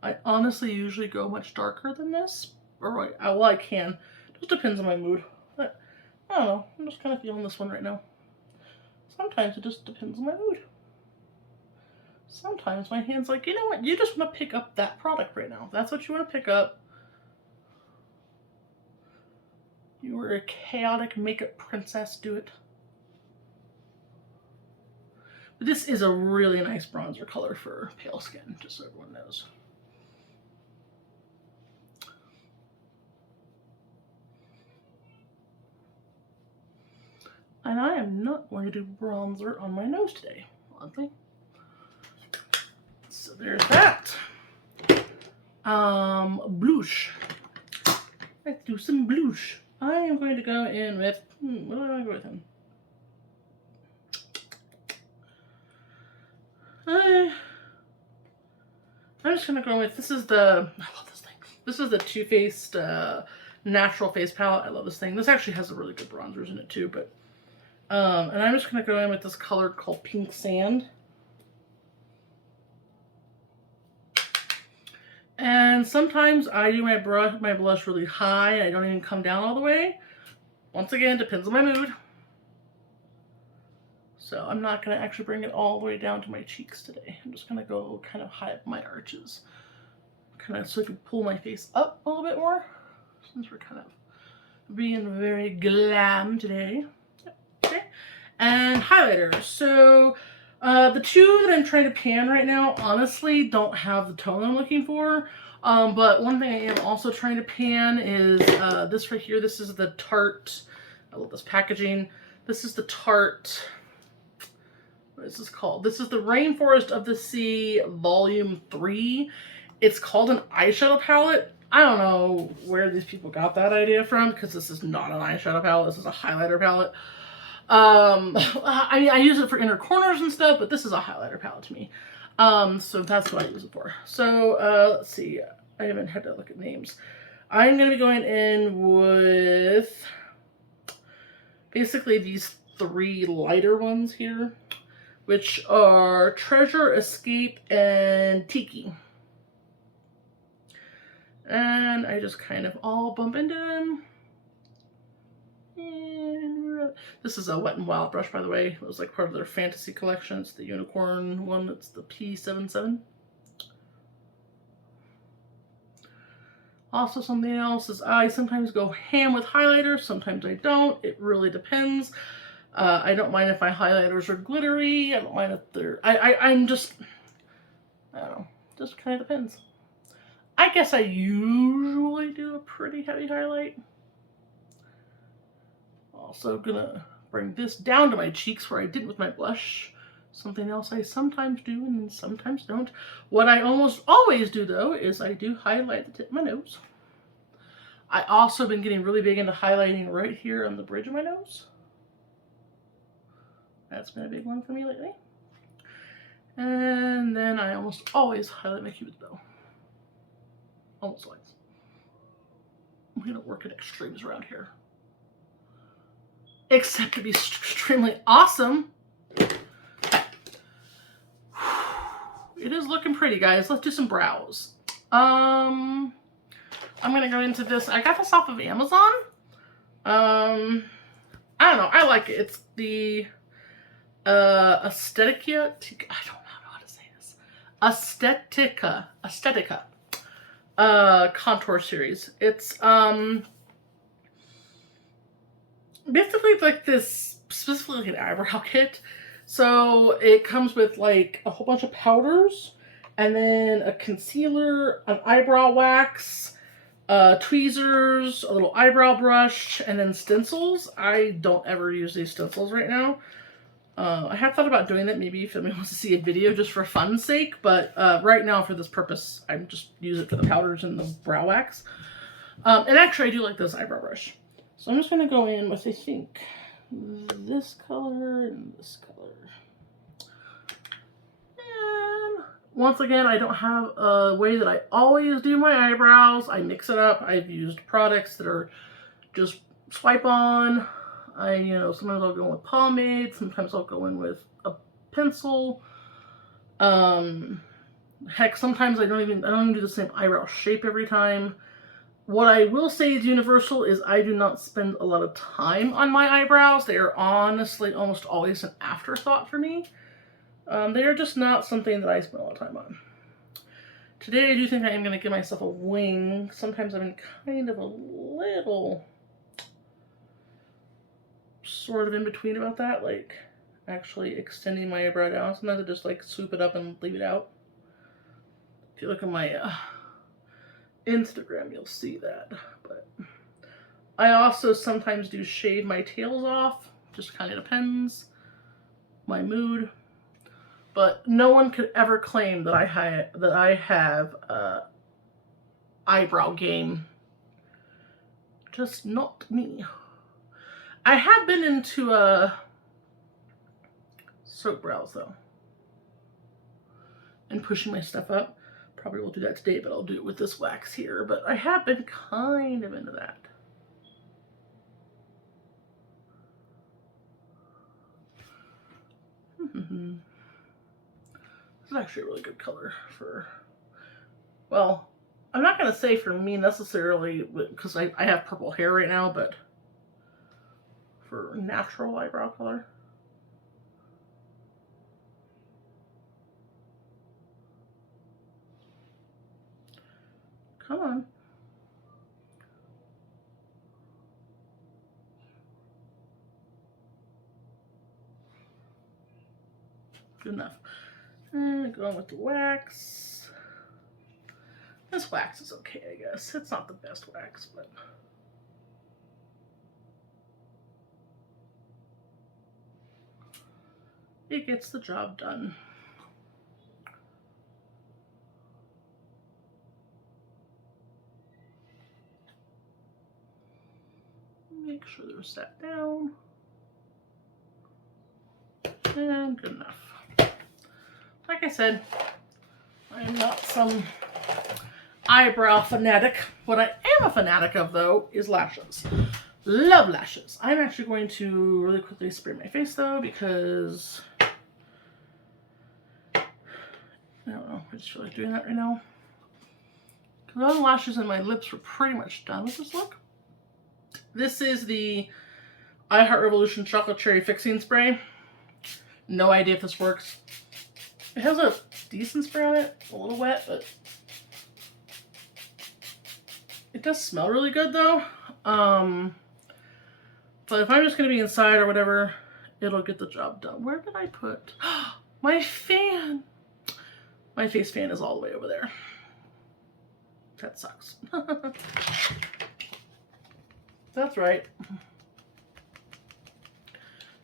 I honestly usually go much darker than this. Or, well, I can. It just depends on my mood. But, I don't know. I'm just kind of feeling this one right now. Sometimes it just depends on my mood. Sometimes my hand's like, you know what? You just want to pick up that product right now. That's what you want to pick up. You were a chaotic makeup princess, do it. But this is a really nice bronzer color for pale skin, just so everyone knows. And I am not going to do bronzer on my nose today, oddly. So there's that. Blush. Let's do some blush. I am going to go in with, what do I go with him? I'm just going to go with, this is the, I love this thing. This is the Too Faced Natural Face Palette. I love this thing. This actually has a really good bronzers in it too, but, and I'm just going to go in with this color called Pink Sand. And sometimes I do my blush really high. I don't even come down all the way. Once again, depends on my mood. So I'm not going to actually bring it all the way down to my cheeks today. I'm just going to go kind of high up my arches. Kind of so I can pull my face up a little bit more. Since we're kind of being very glam today. Okay. And highlighter. So the two that I'm trying to pan right now, honestly, don't have the tone I'm looking for. But one thing I am also trying to pan is this right here. This is the Tarte, I love this packaging. This is the Tarte, what is this called? This is the Rainforest of the Sea Volume 3. It's called an eyeshadow palette. I don't know where these people got that idea from, because this is not an eyeshadow palette. This is a highlighter palette. I mean, I use it for inner corners and stuff, but this is a highlighter palette to me. So that's what I use it for. So, let's see. I haven't had to look at names. I'm going to be going in with basically these three lighter ones here, which are Treasure, Escape, and Tiki. And I just kind of all bump into them. And this is a Wet n Wild brush, by the way. It was like part of their fantasy collection. It's the unicorn one. It's the P77. Also, something else is I sometimes go ham with highlighters. Sometimes I don't. It really depends. I don't mind if my highlighters are glittery. I don't mind if they're... I'm just... I don't know. Just kind of depends. I guess I usually do a pretty heavy highlight. Also gonna bring this down to my cheeks where I didn't with my blush. Something else I sometimes do and sometimes don't. What I almost always do though is I do highlight the tip of my nose. I also been getting really big into highlighting right here on the bridge of my nose. That's been a big one for me lately. And then I almost always highlight my cupid's bow. Almost always. We don't work at extremes around here. Except to be extremely awesome. It is looking pretty, guys. Let's do some brows. I'm gonna go into this. I got this off of Amazon. I don't know. I like it. It's the Aesthetica. I don't know how to say this. Aesthetica contour series. It's basically like this, specifically like an eyebrow kit. So it comes with like a whole bunch of powders and then a concealer, an eyebrow wax, tweezers, a little eyebrow brush, and then stencils. I don't ever use these stencils right now. I have thought about doing that maybe if somebody wants to see a video just for fun's sake, but right now for this purpose, I'm just use it for the powders and the brow wax. And actually I do like this eyebrow brush. So I'm just going to go in with, I think, this color and this color. And once again, I don't have a way that I always do my eyebrows. I mix it up. I've used products that are just swipe on. Sometimes I'll go in with pomade. Sometimes I'll go in with a pencil. Heck, sometimes I don't even do the same eyebrow shape every time. What I will say is universal is I do not spend a lot of time on my eyebrows. They are honestly almost always an afterthought for me. They are just not something that I spend a lot of time on. Today I do think I am going to give myself a wing. Sometimes I've been kind of a little sort of in between about that, like actually extending my eyebrow down. Sometimes I just like swoop it up and leave it out. If you look at my Instagram, you'll see that. But I also sometimes do shave my tails off. Just kind of depends my mood. But no one could ever claim that I have eyebrow game. Just not me. I have been into soap brows though, and pushing my stuff up. Probably won't do that today, but I'll do it with this wax here. But I have been kind of into that. This is actually a really good color for, well, I'm not going to say for me necessarily, because I have purple hair right now, but for natural eyebrow color. Come on. Good enough. And going with the wax. This wax is okay, I guess. It's not the best wax, but it gets the job done. Make sure they're set down. And good enough. Like I said, I am not some eyebrow fanatic. What I am a fanatic of, though, is lashes. Love lashes. I'm actually going to really quickly spray my face, though, because I don't know. I just feel like doing that right now. Because all the lashes and my lips were pretty much done with this look. This is the I Heart Revolution Chocolate Cherry Fixing Spray. No idea if this works. It has a decent spray on it. A little wet, but it does smell really good, though. But if I'm just going to be inside or whatever, it'll get the job done. Where did I put my fan? My face fan is all the way over there. That sucks. That's right.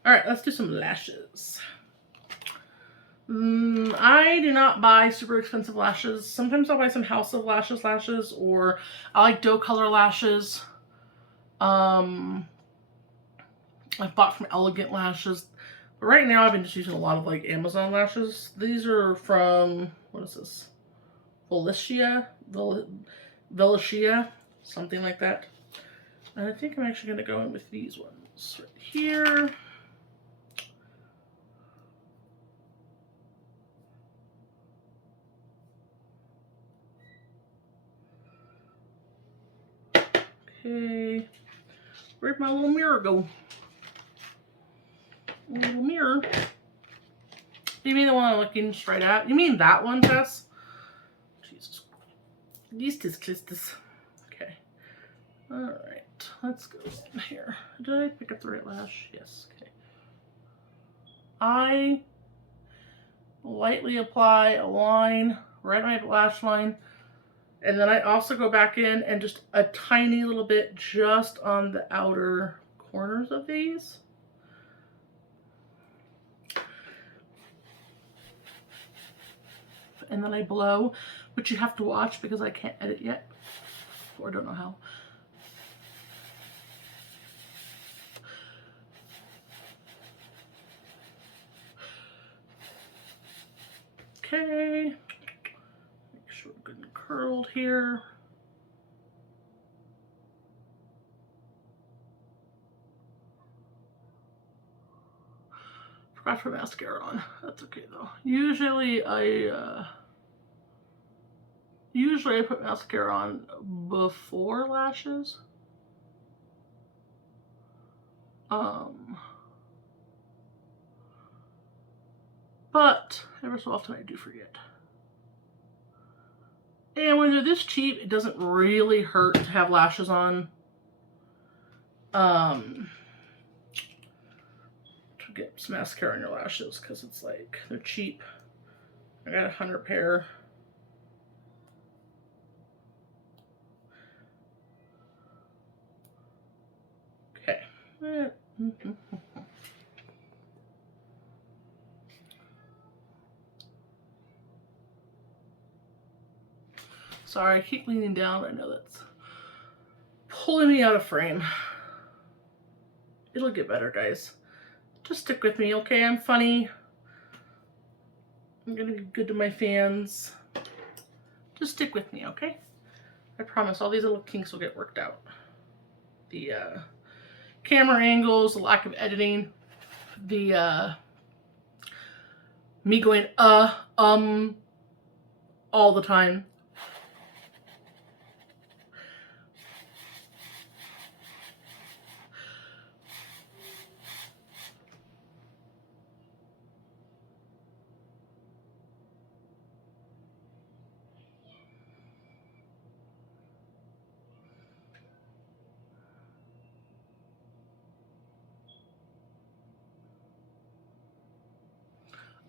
All right, let's do some lashes. I do not buy super expensive lashes. Sometimes I'll buy some House of lashes, or I like doe color lashes. I've bought from Elegant Lashes. But right now I've been just using a lot of like Amazon lashes. These are from, what is this? Volicia, something like that. And I think I'm actually going to go in with these ones right here. Okay, where'd my little mirror go? Little mirror. You mean the one I'm looking straight at? You mean that one, Tess? Jesus. Christus. Okay. Alright, let's go in here. Did I pick up the right lash? Yes, okay. I lightly apply a line right on my lash line. And then I also go back in and just a tiny little bit just on the outer corners of these. And then I blow, which you have to watch because I can't edit yet, or I don't know how. Okay. Make sure we're good and curled here. Forgot to put mascara on. That's okay though. Usually I put mascara on before lashes. But ever so often I do forget. And when they're this cheap, it doesn't really hurt to have lashes on. get some mascara on your lashes because it's like, they're cheap. I got 100 pair. Okay. Sorry, I keep leaning down. I know that's pulling me out of frame. It'll get better, guys. Just stick with me, okay? I'm funny. I'm gonna be good to my fans. Just stick with me, okay? I promise all these little kinks will get worked out. The camera angles, the lack of editing, the me going all the time.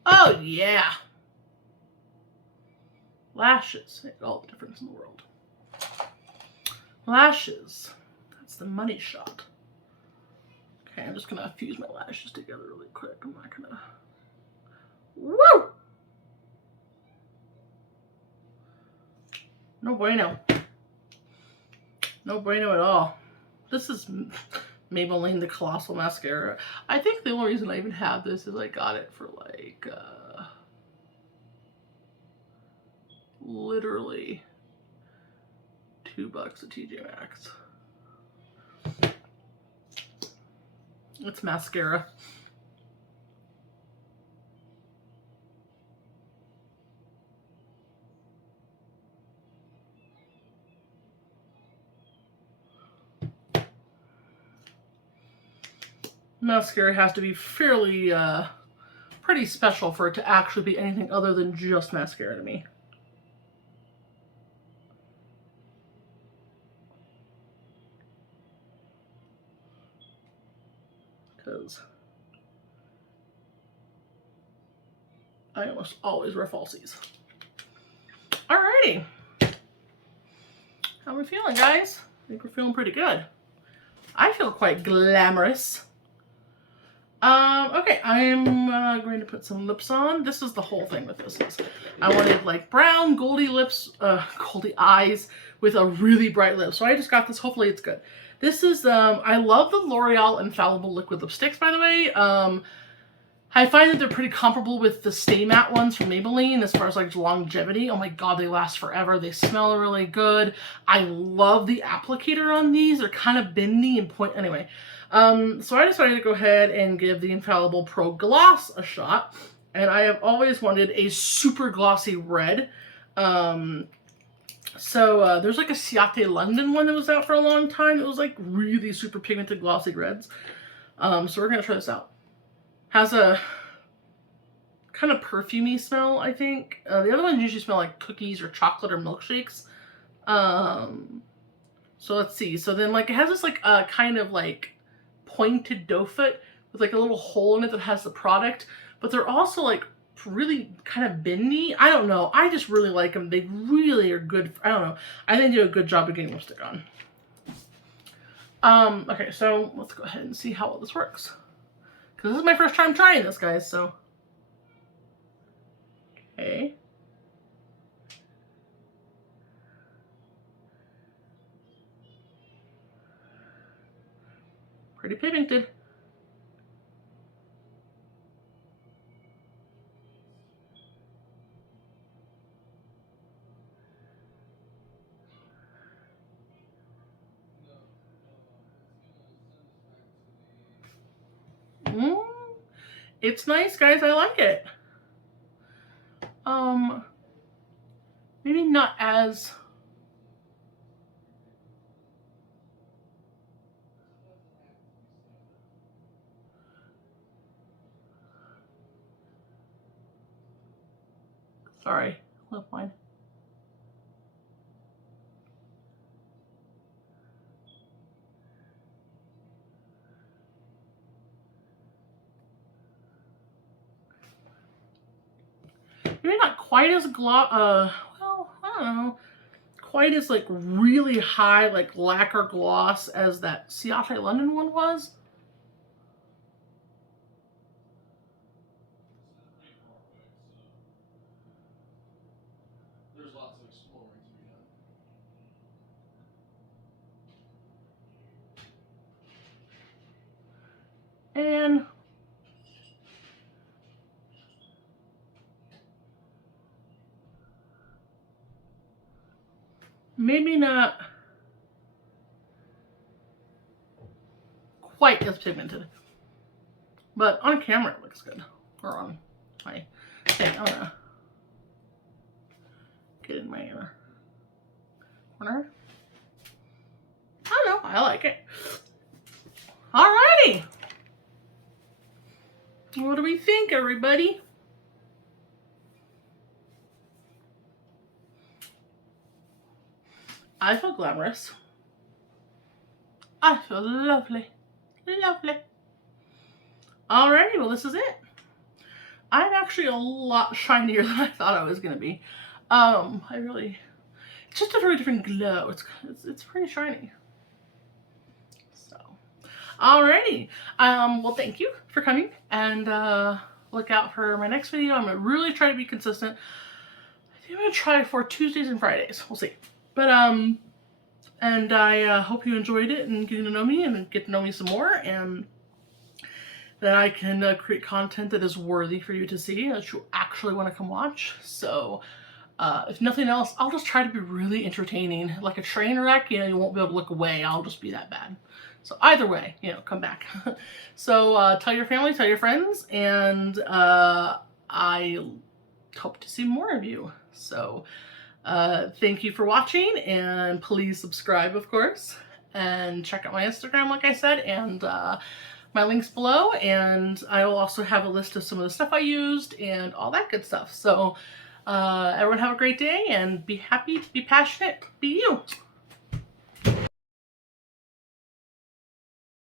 Oh yeah. Lashes make all the difference in the world. Lashes. That's the money shot. Okay, I'm just gonna fuse my lashes together really quick. I'm not gonna. Woo! No bueno. No bueno at all. This is Maybelline the Colossal Mascara. I think the only reason I even have this is I got it for like literally $2 at TJ Maxx. It's mascara. Mascara has to be fairly pretty special for it to actually be anything other than just mascara to me. Because I almost always wear falsies. Alrighty. How are we feeling, guys? I think we're feeling pretty good. I feel quite glamorous. Okay, I'm going to put some lips on. This is the whole thing with this. I wanted like brown, goldy lips, goldy eyes with a really bright lip. So I just got this. Hopefully it's good. This is, I love the L'Oreal Infallible liquid lipsticks, by the way. I find that they're pretty comparable with the Stay Matte ones from Maybelline as far as like longevity. Oh my god, they last forever. They smell really good. I love the applicator on these. They're kind of bendy and point. Anyway, so I decided to go ahead and give the Infallible Pro Gloss a shot. And I have always wanted a super glossy red. There's like a Ciate London one that was out for a long time. It was like really super pigmented glossy reds. So we're going to try this out. Has a kind of perfumey smell, I think. The other ones usually smell like cookies or chocolate or milkshakes. So let's see. So then like it has this like kind of like pointed doe foot with like a little hole in it that has the product. But they're also like really kind of bendy. I don't know. I just really like them. They really are good. I don't know. I think they do a good job of getting lipstick on. Okay, so let's go ahead and see how well this works. Because this is my first time trying this, guys, so. Okay. Pretty pigmented. It's nice, guys. I like it. Maybe not as sorry, lip line. maybe not quite as well, I don't know, quite as like really high like lacquer gloss as that Ciate London one was. There's lots of exploring to be done. And maybe not quite as pigmented, but on camera it looks good. Or on my thing. I'm gonna get in my corner. I don't know, I like it. Alrighty. What do we think, everybody? I feel glamorous. I feel lovely. Lovely. Alrighty, well this is it. I'm actually a lot shinier than I thought I was gonna be. It's just a very different glow. It's pretty shiny. So, alrighty. Well, thank you for coming, and look out for my next video. I'm gonna really try to be consistent. I think I'm gonna try for Tuesdays and Fridays. We'll see. But and I hope you enjoyed it and getting to know me and get to know me some more, and that I can create content that is worthy for you to see, that you actually want to come watch. So if nothing else, I'll just try to be really entertaining. Like a train wreck, you know, you won't be able to look away. I'll just be that bad. So either way, you know, come back. So tell your family, tell your friends, and I hope to see more of you. So thank you for watching, and please subscribe, of course, and check out my Instagram, like I said, and my links below, and I will also have a list of some of the stuff I used and all that good stuff. So everyone have a great day, and be happy, be passionate, be you.